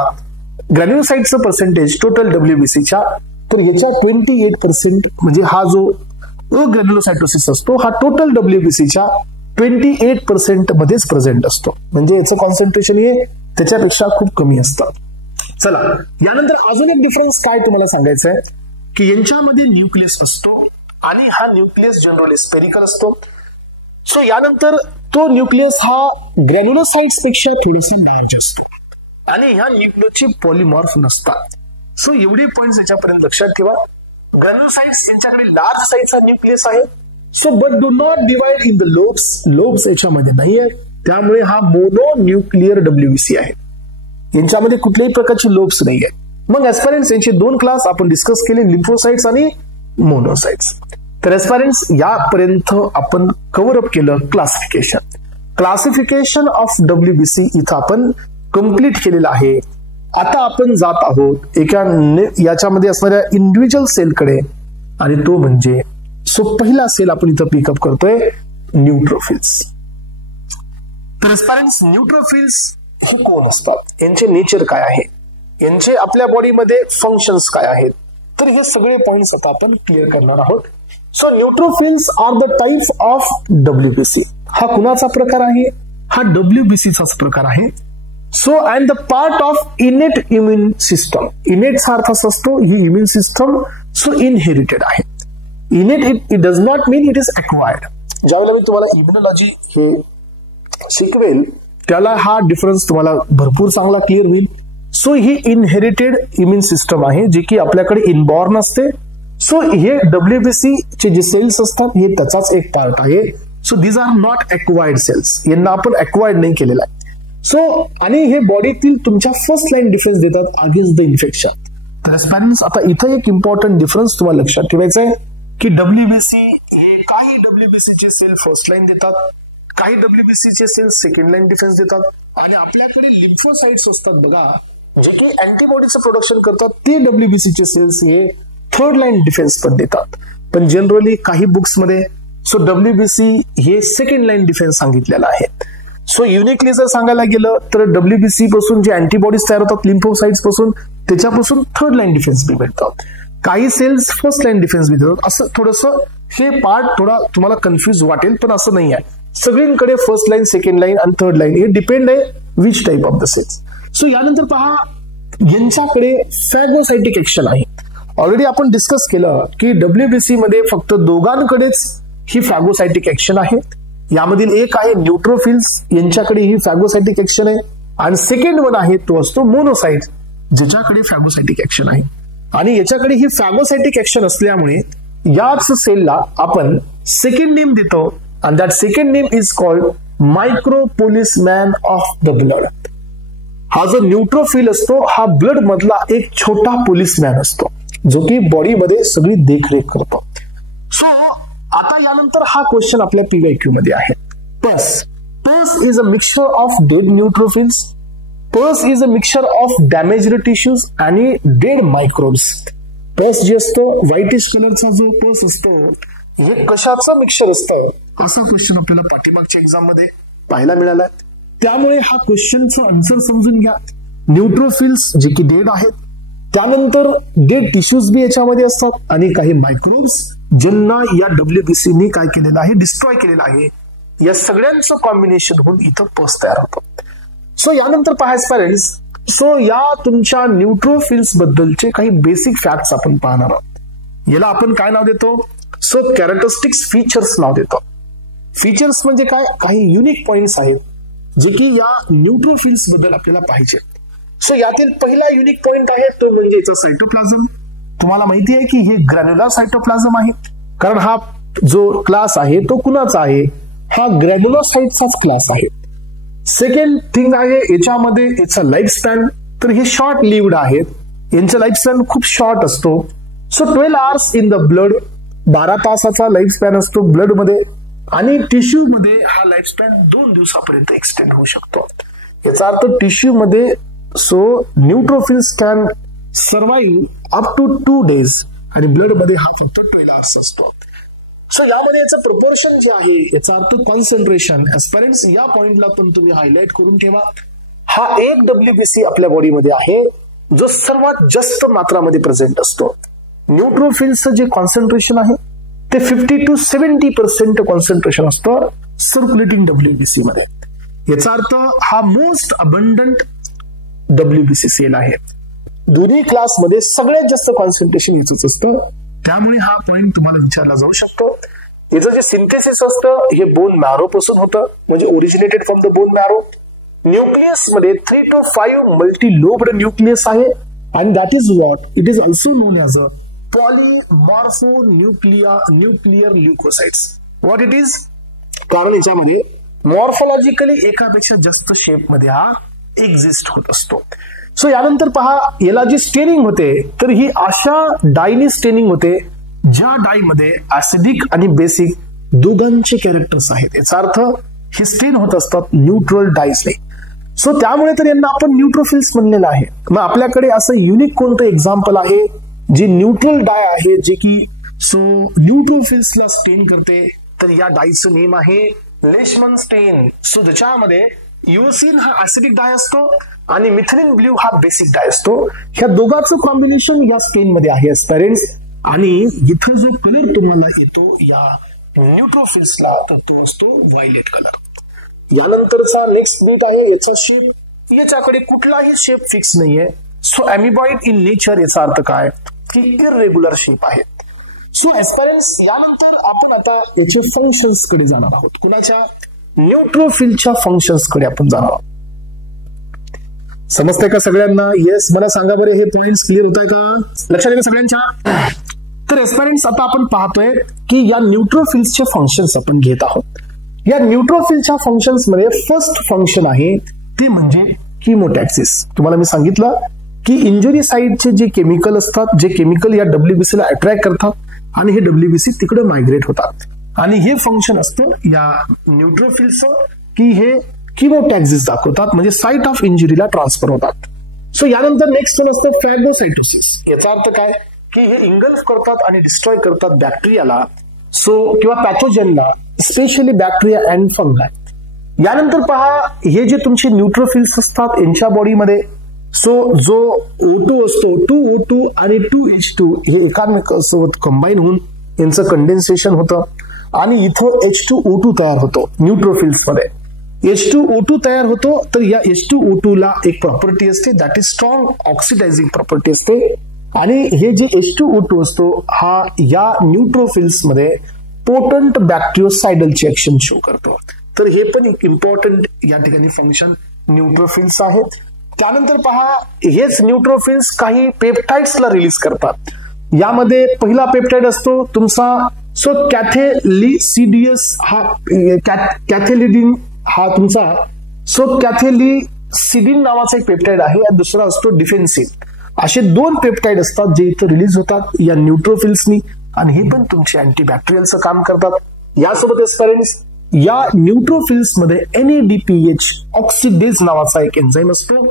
ग्रॅन्युलोसाइटचं पर्सेंटेज टोटल डब्ल्यूबीसीच्या, तर याच्या 28% म्हणजे हा जो ग्रॅन्युलोसाइटोसिस असतो हा टोटल डब्ल्यूबीसीच्या 28% मध्येच प्रेझेंट असतो. म्हणजे याचं कॉन्सन्ट्रेशन हे त्याच्यापेक्षा खूप कमी असतं. चला, यानंतर अजून एक डिफरन्स काय तुम्हाला सांगायचं आहे की यांच्यामध्ये न्यूक्लियस असतो आणि हा न्यूक्लियस जनरली स्पेरिकल असतो. सो यानंतर तो न्यूक्लियस हा ग्रॅन्युलोसाइट्स पेक्षा थोडेसे लार्ज असतो आणि ह्या न्यूक्लियसचे पॉलिमॉर्फ नसतात. सो एवढे पॉइंट्स याच्यापर्यंत लक्षात ठेवा. ग्रॅन्युलोसाइट्स यांच्याकडे लार्ज साईजचा न्यूक्लियस आहे. So but do not divide in the lobes. Lobes याच्यामध्ये नाहीये, त्यामुळे हा मोनो न्यूक्लिअर डब्ल्यूबीसी आहे. यांच्यामध्ये कुठल्याही प्रकारचे लोब्स नाहीये. मग एस्पायरंट्स यांचे दोन क्लास आपण डिस्कस केले, लिम्फोसाइट्स आणि मोनोसाइट्स. तर एस्पायरंट्स यापर्यंत आपण कव्हर अप केलं क्लासिफिकेशन ऑफ डब्ल्यूबीसी इथं आपण कंप्लीट केलेलं आहे. आता आपण जात आहोत एका याच्यामध्ये असणाऱ्या इंडिव्हिज्युअल सेलकडे, आणि तो म्हणजे पहिला सेल आपण इथं पिकअप करतोय न्यूट्रोफिल्स. तर एस्पायरंट्स न्यूट्रोफिल्स हे कोण असतात, यांचे नेचर काय आहे, यांचे आपल्या बॉडीमध्ये फंक्शन्स काय आहेत, तर हे सगळे पॉइंट्स आता आपण क्लिअर करणार आहोत. So neutrophils are the types of WBC. हा कुणाचा प्रकार आहे? हा डब्ल्यूबीसीचाच प्रकार आहे. So and the part of innate immune system. इनेटचा अर्थ असा असतो ही इम्युन सिस्टम सो इनहेरिटेड आहे. Innate it does not mean it is acquired. ज्यावेळेला मी तुम्हाला इम्युनॉलॉजी हे शिकवेल त्याला हा डिफरन्स तुम्हाला भरपूर चांगला क्लिअर होईल. सो ही इनहेरिटेड इम्युन सिस्टम आहे जी की आपल्याकडे इनबॉर्न असते. सो हे डब्ल्यूबीसी चे जे सेल्स असतात हे त्याचाच एक पार्ट आहे. So these are not acquired cells, यांना आपण अक्वायर्ड नाही केलेला आहे. सो आणि हे बॉडीतील तुमच्या फर्स्ट लाईन डिफेन्स देतात अगेन्स्ट द इन्फेक्शन. तर एस्पायरंट्स आता इथं एक इम्पॉर्टंट डिफरन्स तुम्हाला लक्षात ठेवायचा आहे की डब्ल्यूबीसी हे काही डब्ल्यूबीसी चे सेल फर्स्ट लाईन देतात, काही डब्ल्यूबीसी चे सेल सेकंड लाईन डिफेन्स देतात, आणि आपल्याकडे लिम्फोसाइट्स असतात बघा जे की अँटीबॉडीचं प्रोडक्शन करतात, ते डब्ल्यूबीसी चे सेल्स हे थर्ड लाईन डिफेन्स पण देतात. पण जनरली काही बुक्स मध्ये सो डब्ल्यूबीसी हे सेकंड लाईन डिफेन्स सांगितलेला आहे. सो युनिकली जर सांगायला गेलं तर डब्ल्यूबीसी पासून जे अँटीबॉडीज तयार होतात लिम्फोसाइट्स पासून, त्याच्यापासून थर्ड लाईन डिफेन्स बी मिळतात. काही सेल्स फर्स्ट लाईन डिफेन्स बी देतात. असं थोडंसं हे पार्ट थोडा तुम्हाला कन्फ्युज वाटेल, पण असं नाही आहे. सगळींकडे फर्स्ट लाईन, सेकंड लाईन आणि थर्ड लाईन हे डिपेंड आहे which type of the cells. So यानंतर पहा यांच्याकडे फॅगोसाइटिक ऍक्शन आहे. ऑलरेडी आपण डिस्कस केलं की डब्ल्यूबीसी मध्ये फक्त दोघांकडेच ही फॅगोसाइटिक ऍक्शन आहे. यामधील एक आहे न्यूट्रोफिल्स, यांच्याकडे ही फॅगोसाइटिक ऍक्शन आहे, आणि सेकंड वन आहे तो असतो मोनोसाइट्स ज्याच्याकडे फॅगोसाइटिक ऍक्शन आहे. आणि याच्याकडे ही फॅगोसाइटिक ऍक्शन असल्यामुळे याच सेलला आपण सेकंड नेम देतो, and that second name is called micropoliceman of the blood. हा जो न्यूट्रोफिल असतो हा ब्लड मधला एक छोटा पोलिसमॅन असतो जो की बॉडीमध्ये सगळी देखरेख करतो. सो आता यानंतर हा क्वेश्चन आपल्या पीवायक्यू मध्ये आहे. Pus is a mixture of dead neutrophils. Pus is a mixture of damaged tissues आणि डेड मायक्रोब्स. पस जे असतो व्हाईटिश कलरचा जो पस असतो हे कशाचं मिक्सचर असतं असा क्वेश्चन आपल्याला पाठीमागच्या एक्झाम मध्ये पाहायला मिळाला. त्यामुळे हा क्वेश्चनचं आन्सर समजून घ्या. न्यूट्रोफिल्स जे की डेड आहेत, त्यानंतर डेड टिश्यूज बी याच्यामध्ये असतात, आणि काही मायक्रोब्स ज्यांना या डब्ल्यूबीसीने काय केलेलं आहे, डिस्ट्रॉय केलेलं आहे. या सगळ्यांचं कॉम्बिनेशन होऊन इथं पस तयार होतं. सो यानंतर पाहायचं पॅरेंट्स, सो या तुमच्या न्यूट्रोफिल्स बद्दलचे काही बेसिक फॅक्ट्स आपण पाहणार आहोत. याला आपण काय नाव देतो? सो कॅरेक्टरिस्टिक्स फीचर्स नाव देतो. फीचर्स म्हणजे काय? काही युनिक पॉइंट्स आहेत जे की या न्यूट्रोफिल्स बद्दल आपल्याला पाहिजे. सो यातील पहिला युनिक पॉइंट आहे तो म्हणजे याचा सायटोप्लाझम. तुम्हाला माहिती आहे की हे ग्रॅन्युलर सायटोप्लाझम आहे, कारण हा जो क्लास आहे तो कुणाचा आहे, हा ग्रॅन्युलोसाइटचाच क्लास आहे. सेकंड थिंग आहे याच्यामध्ये याचा लाईफ स्पॅन, तर हे शॉर्ट लिव्ड आहेत, यांचा लाईफ स्पॅन खूप शॉर्ट असतो. So 12 hours in the blood, 12 तासाचा लाईफ स्पॅन असतो ब्लड मध्ये, आणि टिश्यू मध्ये हा लाईफ स्पॅन 2 दिवसापर्यंत एक्सटेंड होऊ शकतो. याचा अर्थ टिश्यू मध्ये so neutrophils can survive up to 2 days आणि ब्लड मध्ये हा फक्त 12 hours असतो. सो यामध्ये याचं प्रपोर्शन जे आहे, याचा अर्थ कॉन्सन्ट्रेशन, एस्पिरंट्स या पॉइंटला पण तुम्ही हायलाइट करून ठेवा. हा एक WBC आपल्या बॉडीमध्ये आहे जो सर्वात जास्त मात्रामध्ये प्रेझेंट असतो. न्यूट्रोफिल्सचं जे कॉन्सन्ट्रेशन आहे ते 50 to 70% कॉन्सन्ट्रेशन असतं सर्क्युलेटिंग WBC मध्ये. याचा अर्थ हा मोस्ट अबंडंट WBC सेल आहे. दोन्ही क्लासमध्ये सगळ्यात जास्त कॉन्सन्ट्रेशन याच असतं, त्यामुळे हा पॉइंट तुम्हाला विचारला जाऊ शकतो. याचं जे सिंथेसिस असतं हे बोन मॅरो पासून होतं, म्हणजे originated from the bone marrow. Nucleus मध्ये 3 to 5 मल्टीलोब्ड न्यूक्लियस आहे, आणि that is what it is also non as a polymorpho nuclear leucocytes. What it is, कारण याच्यामध्ये मॉर्फोलॉजिकली एकापेक्षा जास्त शेप मध्ये हा एक्झिस्ट होत असतो. सो यानंतर पहा, याला जी स्टेनिंग होते तर ही अशा डायनी स्टेनिंग होते ज्या डाय मध्ये ऍसिडिक आणि बेसिक दोघांचे कॅरेक्टर्स आहेत. याचा अर्थ हे स्टेन होत असतात न्यूट्रल डायसने. सो त्यामुळे तर यांना आपण न्यूट्रोफिल्स म्हणलेलं आहे. मग आपल्याकडे असं युनिक कोणतं एक्झाम्पल आहे जी न्यूट्रल डाय आहे जे की सो न्यूट्रोफिल्सला स्टेन करते, तर या डायचं नेम आहे लेशमन स्टेन. सो ज्याच्यामध्ये युसिन हा ऍसिडिक डाय असतो आणि मिथेनिन ब्ल्यू हा बेसिक डाय असतो. ह्या दोघांचं कॉम्बिनेशन या स्टेन मध्ये आहे एस्पिरंट्स, आणि इथं जो कलर तुम्हाला येतो या न्यूट्रोफिल्सला तर तो असतो व्हायलेट कलर. यानंतरचा नेक्स्ट बीट आहे याचा शेप. याच्याकडे कुठलाही शेप फिक्स नाहीये. सो अॅमिबॉइड इन नेचर, याचा अर्थ काय की इरेग्युलर शेप आहे. सो एस्पिरंट्स यानंतर आपण आता याचे फंक्शन्स कडे जाणार आहोत. कुणाच्या, न्यूट्रोफिलच्या फंक्शन्स कडे आपण जाणार आहोत. समजतंय का सगळ्यांना? येस, मला सांगा बरं, हे पॉइंट्स क्लिअर होत आहे का? लक्षात येईल सगळ्यांच्या? तर एस्पिरंट्स आता आपण पाहतोय की या न्यूट्रोफिल्सचे फंक्शन्स आपण घेत आहोत. या न्यूट्रोफिलच्या फंक्शन्स मध्ये फर्स्ट फंक्शन आहे ते म्हणजे कीमोटॅक्सिस. तुम्हाला मी सांगितलं की इंजुरी साइटचे जे केमिकल असतात, जे केमिकल या WBC ला अट्रॅक्ट करतात आणि हे WBC तिकडे मायग्रेट होतात, आणि हे फंक्शन असतं या न्यूट्रोफिल्सचं की हे कीमोटॅक्सिस दाखवतात, म्हणजे साइट ऑफ इंजुरीला ट्रान्सफर होतात. सो यानंतर नेक्स्ट वन असतं फॅगोसाइटोसिस. याचा अर्थ काय की हे इंगल्फ करतात आणि डिस्ट्रॉय करतात बॅक्टेरियाला, सो किंवा पॅथोजनला, स्पेशली बॅक्टेरिया अँड फंगाय. यानंतर पहा, हे जे तुमचे न्यूट्रोफिल्स असतात यांच्या बॉडीमध्ये सो जो O2 असतो, 2O2 आणि 2H2 हे एकामेकांसोबत कंबाईन होऊन यांचं कंडेन्सेशन होतं, आणि इथं H2O2 तयार होतो न्यूट्रोफिल्स मध्ये. H2O2 तयार होतो, तर या H2O2 ला एक प्रॉपर्टी असते that is strong oxidising property असते, आणि हे जे H2O2 असतो हा या न्यूट्रोफिल्स मध्ये पोटंट बॅक्टेरियोसाइडलची ऍक्शन शो करतो. तर हे पण एक इम्पॉर्टंट या ठिकाणी फंक्शन न्यूट्रोफिल्स आहेत. त्यानंतर पहा, हेच न्यूट्रोफिल्स काही पेप्टाइड्सला रिलीज करतात. यामध्ये पहिला पेप्टाइड असतो तुमचा सो कॅथेलिसिडियस, हा कॅथेलिडिन हा तुमचा सो कॅथेलिसिडिन नावाचा एक पेप्टाइड आहे, आणि दुसरा असतो डिफेन्सिन. असे 2 पेप्टाइड असतात जे इथं रिलीज होतात या न्यूट्रोफिल्सनी, आणि हे पण तुमचे अँटीबॅक्टेरियलचं काम करतात. यासोबत एस्पिरंट्स या न्यूट्रोफिल्स मध्ये NADPH ऑक्सिडेज नावाचा एक एन्झाईम असतो,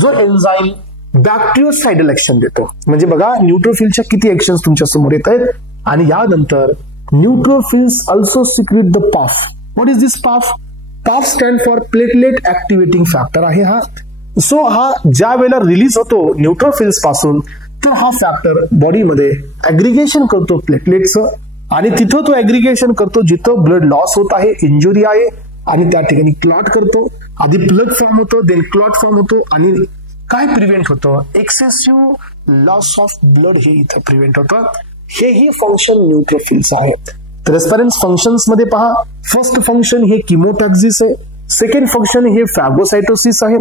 जो एन्झाईम बॅक्टेरियोसाइडल ऍक्शन देतो. म्हणजे बघा न्यूट्रोफिलच्या किती ऍक्शन्स तुमच्या समोर येत आहेत. आणि यानंतर neutrophils also secrete the PAF. What is this PAF? PAF stand for platelet activating factor आहे हा. सो हा ज्या वेळेला रिलीज होतो न्यूट्रोफिल्स पासून, तर हा फॅक्टर बॉडीमध्ये ऍग्रिगेशन करतो प्लेटलेटचं, आणि तिथं तो ऍग्रिगेशन करतो जिथं ब्लड लॉस होत आहे, इंजुरी आहे, आणि त्या ठिकाणी क्लॉट करतो. आधी ब्लड फॉर्म होतो, देन क्लॉट फॉर्म होतो, आणि काय प्रिव्हेंट होतं? एक्सेसिव्ह लॉस ऑफ ब्लड हे इथं प्रिव्हेंट होतं. हेही फंक्शन न्यूट्रोफिल्स आहेत. तर एस्पिरंट्स फंक्शन्स मध्ये पहा, फर्स्ट फंक्शन हे कीमोटॅक्सिस आहे, सेकंड फंक्शन हे फॅगोसाइटोसिस आहे,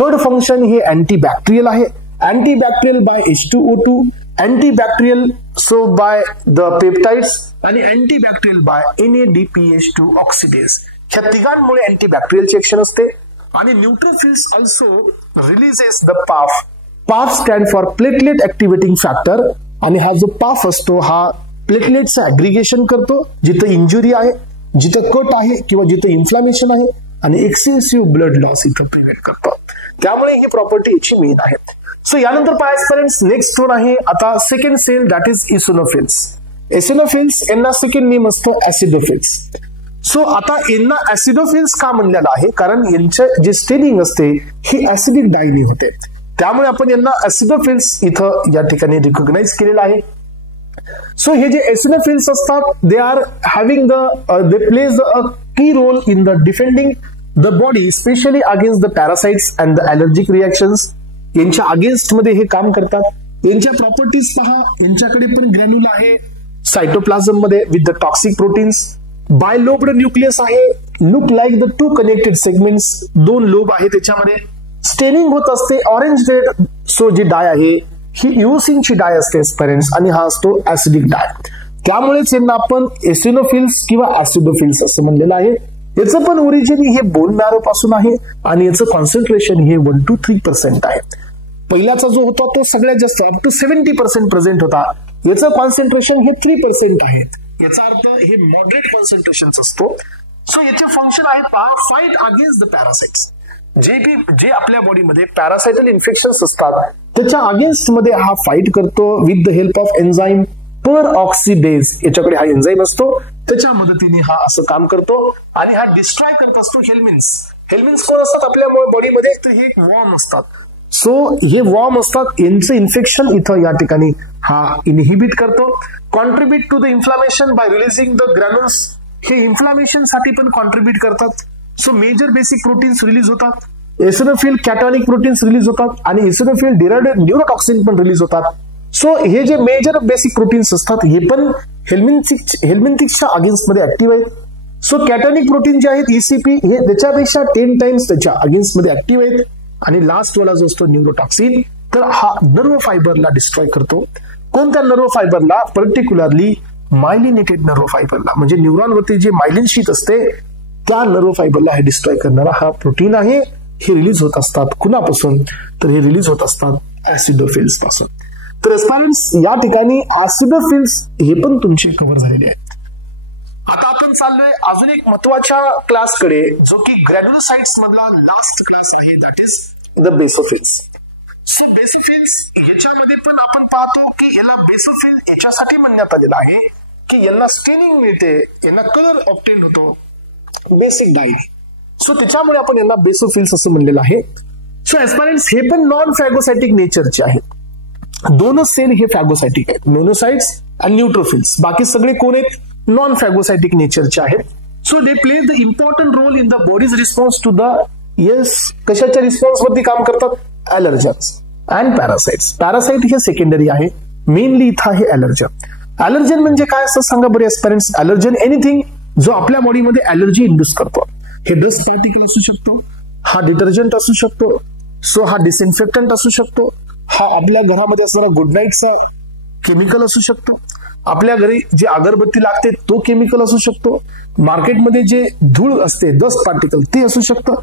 थर्ड फंक्शन हे अँटीबॅक्टेरियल आहे. Antibacterial by H2O2, antibacterial so by the peptides आणि अँटीबॅक्टेरियल बाय NADPH2 ऑक्सिडेज. ह्या तिघांमुळे अँटीबॅक्टेरियलची ऍक्शन असते. आणि neutrophils also releases the PAF. PAF stand for platelet activating factor. आणि हा जो पाफ असतो हा प्लेटलेटचं ऍग्रिगेशन करतो जिथं इंजुरी आहे, जिथं कट आहे किंवा जिथं इन्फ्लामेशन आहे, आणि एक्सेसिव्ह ब्लड लॉस इथं प्रिव्हेंट करतो. त्यामुळे ही प्रॉपर्टी याची मेन आहे. सो यानंतर पायस्परेंट्स नेक्स्ट वन आहे आता second cell, that is eosinophils. Eosinophils यांना सेकंड नेम असतो ऍसिडोफिल्स. सो आता यांना ऍसिडोफिल्स का म्हणलेलं आहे, कारण यांचं जे स्टेनिंग असते ही ऍसिडिक डायने होते. त्यामुळे आपण यांना ऍसिडोफिल्स इथं या ठिकाणी रिकॉग्नाइज केलेलं आहे. सो हे जे एसिनोफिल्स असतात they are having they plays a key role in the defending the body specially against the parasites and the allergic reactions. यांच्या अगेन्स्ट मध्ये हे काम करतात. यांच्या प्रॉपर्टीज पहा, यांच्याकडे पण ग्रॅन्युल आहे सायटोप्लाझम मध्ये with the toxic proteins. Bilobed nucleus आहे, look like the two connected segments. दोन लोब आहे त्याच्यामध्ये. स्टेनिंग होत असते ऑरेंज रेड. सो जी डाय आहे ही युसिनची डाय असते पेरेंट्स, आणि हा असतो ऍसिडिक डाय. त्यामुळेच यांना आपण एसिनोफिल्स किंवा ऍसिडोफिल्स असं म्हणलेलं आहे. याचं पण ओरिजिन हे बोन मॅरो पासून आहे आणि याचं कॉन्सन्ट्रेशन हे 1 to 3% आहे. पहिल्याचा जो होता तो सगळ्यात जास्त अप टू 70% प्रेझेंट होता. याचं कॉन्सन्ट्रेशन हे 3% आहे. याचा अर्थ हे मॉडरेट कॉन्सन्ट्रेशन असतो. सो याचे फंक्शन आहे फाईट अगेन्स्ट द पॅरासाइट्स. जे आपल्या बॉडीमध्ये पॅरासाइटल इन्फेक्शन्स असतात त्याच्या अगेन्स्ट मध्ये हा फाईट करतो with the help of enzyme per oxidase. याच्याकडे हा एन्झाईम असतो, त्याच्या मदतीने हा असं काम करतो आणि हा डिस्ट्रॉय करत असतो हेल्मिन्स. हेल्मिन्स कोण असतात आपल्या बॉडीमध्ये, तर हे वॉर्म असतात. सो हे वॉर्म असतात, यांचं इन्फेक्शन इथं या ठिकाणी हा इनहिबिट करतो. Contribute to the inflammation by releasing the granules. हे इन्फ्लामेशन साठी पण कॉन्ट्रीब्युट करतात. So major basic proteins release होतात, एसिनोफिल कॅटॉनिक प्रोटीन्स रिलीज होतात आणि एसिनोफिल डिराइव्ड न्यूरोटॉक्सिन पण रिलीज होतात. सो हे जे मेजर बेसिक प्रोटीन्स असतात हे पण हेल्मिंथिकच्या अगेन्स्ट मध्ये ऍक्टिव्ह आहेत. सो कॅटॉनिक प्रोटीन जे आहेत ECP हे त्याच्यापेक्षा 10 टाइम्स त्याच्या अगेन्स्ट मध्ये ऍक्टिव्ह आहेत. आणि लास्ट वाला जो असतो न्यूरोटॉक्सिन, तर हा नर्व फायबरला डिस्ट्रॉय करतो. कोणत्या नर्व फायबरला, पर्टिक्युलरली मायलिनेटेड नर्व फायबरला, म्हणजे न्यूरॉनवरती जे मायलिन शीट असते त्या नर्व फायबरला हे डिस्ट्रॉय करणारा हा प्रोटीन आहे. हे रिलीज होत असतात कुणापासून, तर हे रिलीज होत असतात ऍसिडोफिल्स पासून. तर एस्पायरंट्स या ठिकाणी ऍसिडोफिल्स हे पण तुमचे कव्हर झालेले आहेत. आता आपण चाललोय अजून एक महत्वाच्या क्लासकडे जो की ग्रॅन्युलोसाइट्स मधला लास्ट क्लास आहे, that is the basophils. So basophils याच्यामध्ये पण आपण पाहतो की याला बेसोफिल याच्यासाठी म्हणण्यात आलेलं आहे की यांना स्टेनिंग मिळते, यांना कलर ऑब्टेन होतो बेसिक डाय. सो त्याच्यामुळे आपण यांना बेसोफिल्स असं म्हणलेलं आहे. सो एस्पायरंट्स हे पण नॉन फॅगोसायटिक नेचरचे आहेत. दोनच सेल हे फॅगोसायटिक आहेत, मोनोसाइट्स आणि न्यूट्रोफिल्स. बाकी सगळे कोण आहेत, नॉन फॅगोसायटिक नेचरचे आहेत. So they play the important role in the body's response to the कशाच्या रिस्पॉन्स वरती काम करतात, ॲलर्जन्स अँड पॅरासाइट्स. पॅरासाइट हे सेकंडरी आहे, मेनली इथं आहे ॲलर्जन. ॲलर्जन म्हणजे काय असं सांगा बरे एस्पायरंट्स. ॲलर्जन एनिथिंग जो आपल्या बॉडीमध्ये ॲलर्जी इंड्यूस करतो. हे डस्ट पार्टिकल असू शकतो, हा डिटर्जंट असू शकतो, सो हा डिसइन्फेक्टंट असू शकतो, हा आपल्या घरामध्ये असणारा गुड नाईटचा केमिकल असू शकतो, आपल्या घरी जे अगरबत्ती लागते तो केमिकल असू शकतो, मार्केटमध्ये जे धूळ असते डस्ट पार्टिकल ते असू शकतं.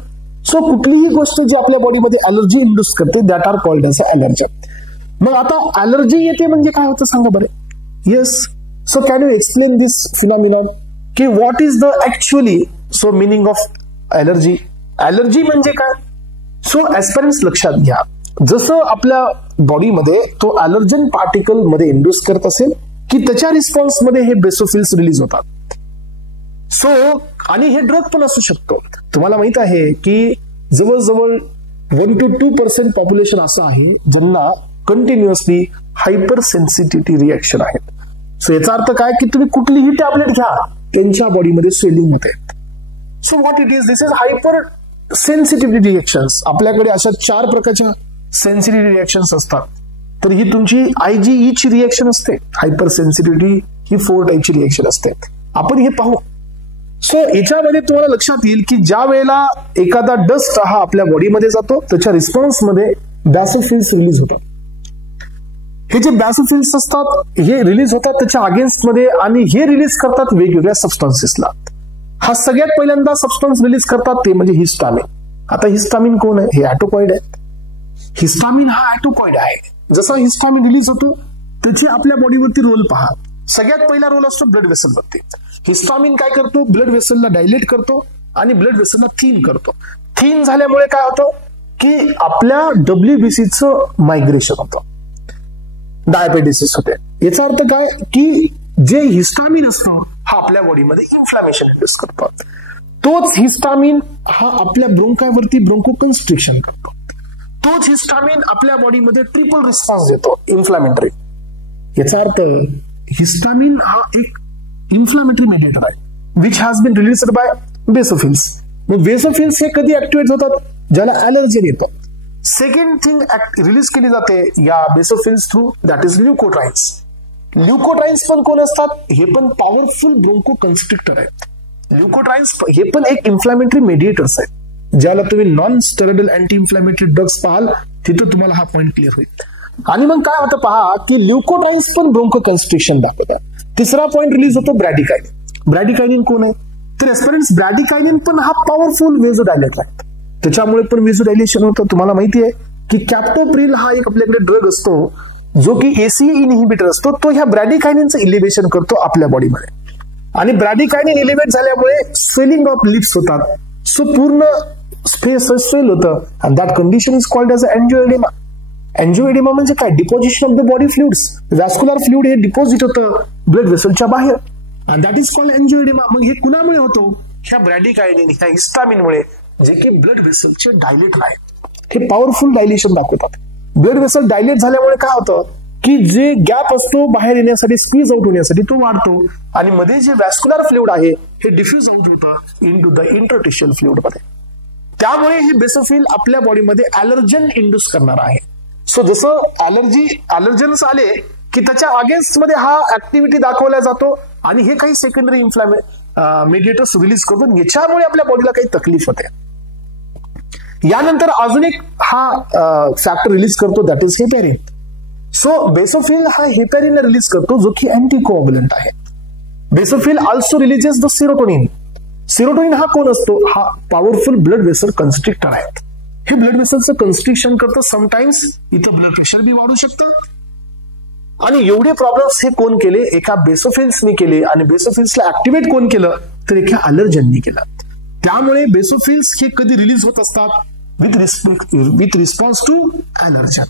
सो कुठलीही गोष्ट जी आपल्या बॉडीमध्ये ॲलर्जी इंड्यूस करते that are called as allergen. मग आता ॲलर्जी येते म्हणजे काय होतं सांगा बरे. Yes, so can you explain this phenomenon की what is the actually so meaning of allergy. Allergy म्हणजे काय. सो ऍस्पिरंट्स लक्षात घ्या, जसं आपल्या बॉडीमध्ये तो ॲलर्जन पार्टिकल मध्ये इंड्यूस करत असेल की त्याच्या रिस्पॉन्स मध्ये हे बेसोफिल्स रिलीज होतात. सो आणि हे ड्रग पण असू शकतो. तुम्हाला माहित आहे की जवळजवळ 1 to 2% पॉप्युलेशन असं आहे ज्यांना कंटिन्युअसली हायपर सेन्सिटिव्हिटी रिएक्शन आहे. सो याचा अर्थ काय की तुम्ही कुठलीही टॅबलेट घ्या त्यांच्या बॉडीमध्ये स्वेलिंग होते. So what it is, this is hyper sensitivity reactions. आपल्याकडे अशा 4 प्रकारच्या सेन्सिटिव्हिटी रिएक्शन्स असतात. तर ही तुमची IgE ची रिएक्शन असते. हायपर सेन्सिटिव्हिटी ही 4 टाईपची रिएक्शन असते. आपण हे पाहू. सो याच्यामध्ये तुम्हाला लक्षात येईल की ज्या वेळेला एखादा डस्ट हा आपल्या बॉडीमध्ये जातो त्याच्या रिस्पॉन्समध्ये बॅसोफिल्स रिलीज होतात. हे जे बॅसोफिल्स असतात हे रिलीज होतात त्याच्या अगेन्स्ट मध्ये आणि हे रिलीज करतात वेगवेगळ्या सबस्टन्सेसला. हा सगळ्यात पहिल्यांदा सबस्टन्स रिलीज करतात ते म्हणजे हिस्टामिन. आता हिस्टामिन कोण आहे? हे ॲटोकॉइड आहे. हिस्टामिन हा ॲटोकॉइड आहे. जसा हिस्टामिन रिलीज होतो त्याचे आपल्या बॉडीवरती रोल पहा. सगळ्यात पहिला रोल असतो ब्लड वेसल वरती. हिस्टामिन काय करतो? ब्लड वेसलला डायलेट करतो आणि ब्लड वेसलला थिन करतो. थिन झाल्यामुळे काय होतं की आपल्या WBCचं मायग्रेशन होतं, डायबेटिस होते. याचा अर्थ काय की जे हिस्टामिन असतं हा आपल्या बॉडीमध्ये इन्फ्लॅमेशन इंड्यूस करतो. तोच हिस्टामिन हा आपल्या ब्रोंकावरती ब्रोंकोकन्स्ट्रिक्शन करतो. तोच हिस्टामिन आपल्या बॉडीमध्ये ट्रिपल रिस्पॉन्स देतो इन्फ्लॅमेटरी. याचा अर्थ हिस्टामिन हा एक इन्फ्लॅमेटरी मेडिएटर आहे which has been released by basophils. मग बेसोफिल्स हे कधी ऍक्टिव्हेट होतात? ज्याला ॲलर्जी येतो. सेकंड थिंग रिलीज केली जाते या बेसोफिल्स थ्रू, दॅट इज ल्युकोट्राइन्स. ल्युकोट्राइन्स पण कोण असतात? हे पण पॉवरफुल ब्रोंको कन्स्ट्रिक्टर आहेत. ल्युकोट्राइन्स हे पण एक इन्फ्लॅमेटरी मेडिएटर्स आहेत. ज्याला तुम्ही non steroidal anti inflammatory drugs पाहाल तिथं तुम्हाला हा पॉईंट क्लिअर होईल. आणि मग काय होतं पहा की ल्युकोट्राइन्स पण ब्रोंको कन्स्ट्रिक्शन दाखवतात. तिसरा पॉईंट रिलीज होतो ब्रॅडिकायनिन. ब्रॅडिकायनिन कोण आहे? तर एस्पिरंट्स ब्रॅडिकायनिन पण हा पॉवरफुल वेझोडायलेटर आहे. त्याच्यामुळे पण वेझोडायलेशन होतं. तुम्हाला माहिती आहे की कॅप्टोप्रिल हा एक आपल्याकडे ड्रग असतो जो की ACE इनहिबिटर असतो. तो ह्या ब्रॅडिकायनिनचं इलिव्हेशन करतो आपल्या बॉडीमध्ये आणि ब्रॅडिकायनिन इलिव्हेट झाल्यामुळे स्वेलिंग ऑफ लिप्स होतात. सो पूर्ण स्पेस स्वेल होतं and that condition is called as angioedema. Angioedema म्हणजे काय? Deposition of the body fluids. Vascular fluid हे डिपॉझिट होतं ब्लड वेसलच्या बाहेर and that is called angioedema. मग हे कुणामुळे होतो? ह्या ब्रॅडिकायनिन ह्या हिस्टामिनमुळे, जे की ब्लड वेसलचे डायलेटर आहेत. हे पॉवरफुल डायलेशन दाखवतात. ब्लड वेसल डायलेट झाल्यामुळे काय होतं की जे गॅप असतो बाहेर येण्यासाठी, स्क्वीज आउट होण्यासाठी तो वाढतो आणि मध्ये जे व्हॅस्क्युलर फ्लुइड आहे हे डिफ्यूज आउट होतं इनटू द इंटरटिशियल फ्लुइड मध्ये. त्यामुळे हे बेसोफिल आपल्या बॉडीमध्ये ॲलर्जन इंड्यूस करणार आहे. सो जसं ॲलर्जन्स आले की त्याच्या अगेन्स्ट मध्ये हा ऍक्टिव्हिटी दाखवला जातो आणि हे काही सेकंडरी मेडिएटर्स रिलीज करतो. याच्यामुळे आपल्या बॉडीला काही तकलीफ होते. यानंतर अजून एक हा फॅक्टर रिलीज करतो दॅट इज हेपॅरिन. सो बेसोफिल हा हेपॅरिन रिलीज करतो जो की अँटीकोअग्युलंट आहे. Basophil also releases the serotonin. Serotonin हा कोण असतो? हा पॉवरफुल ब्लड वेसल कन्स्ट्रिक्टर आहे. हे ब्लड वेसलचं कन्स्ट्रिक्शन करतं. समटाइम्स इथं ब्लड प्रेशर बी वाढू शकतं. आणि एवढे प्रॉब्लेम्स हे कोण केले? एका बेसोफिल्सने केले. आणि बेसोफिल्सला ऍक्टिव्हेट कोण केलं? तर एका ॲलर्जननी केलं. त्यामुळे बेसोफिल्स हे कधी रिलीज होत असतात? With response to allergen.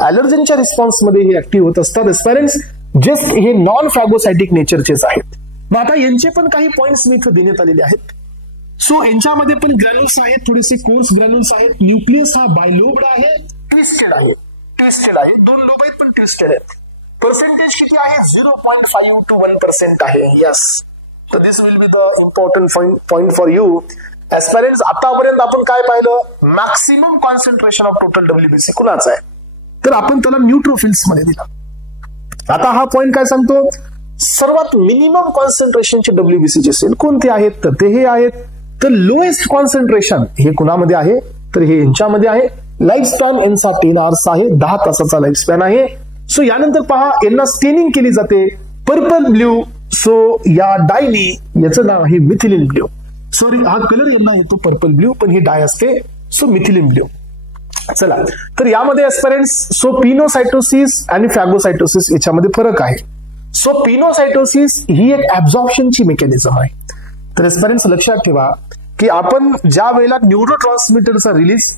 ॲलर्जनच्या रिस्पॉन्समध्ये हे ऍक्टिव्ह होत असतात. एस्पेरेंट्स जस्ट हे नॉन फॅगोसायटिक नेचरचेच आहेत. मग आता यांचे पण काही पॉइंट्स मी इथं देण्यात आलेले आहेत. सो यांच्यामध्ये पण ग्रॅन्युल्स आहेत, थोडेसे कोर्स ग्रॅन्युल्स आहेत. न्यूक्लियस हा बायलोब्ड आहे, ट्विस्टेड आहे. ट्विस्टेड आहे, 2 लोब आहेत पण ट्विस्टेड आहेत. पर्सेंटेज किती आहे? 0.5 to 1% आहे. यस, तर this will be the important point for you. Aspirants आतापर्यंत आपण काय पाहिलं? Maximum concentration of total WBC कुणाचं आहे? तर आपण त्याला न्यूट्रोफिल्स मध्ये दिला. आता हा पॉइंट काय सांगतो? सर्वात मिनिमम कॉन्सन्ट्रेशनचे WBCचे सेल कोणते आहेत? तर ते हे आहेत. तर लोएस्ट कॉन्सन्ट्रेशन हे कुणामध्ये आहे? तर हे यांच्यामध्ये आहे. लाईफ स्पॅन यांचा 10 hours आहे, 10 तासाचा लाईफ स्पॅन आहे. सो यानंतर पहा यांना स्टेनिंग केली जाते पर्पल ब्ल्यू. सो या डायनी याचं नाव आहे मिथिलिन ब्ल्यू. सॉरी, हा कलर यांना येतो पर्पल ब्ल्यू पण ही डाय असते. So methylene blue. चला, तर यामध्ये एस्पिरंट्स सो पिनोसायटोसिस आणि फॅगोसायटोसिस याच्यामध्ये फरक आहे. सो पिनोसायटोसिस ही एक ऍब्झॉर्प्शनची मेकॅनिझम आहे. तर एस्पिरंट्स लक्षात ठेवा की आपण ज्या वेळेला न्यूरोट्रान्समीटरचा रिलीज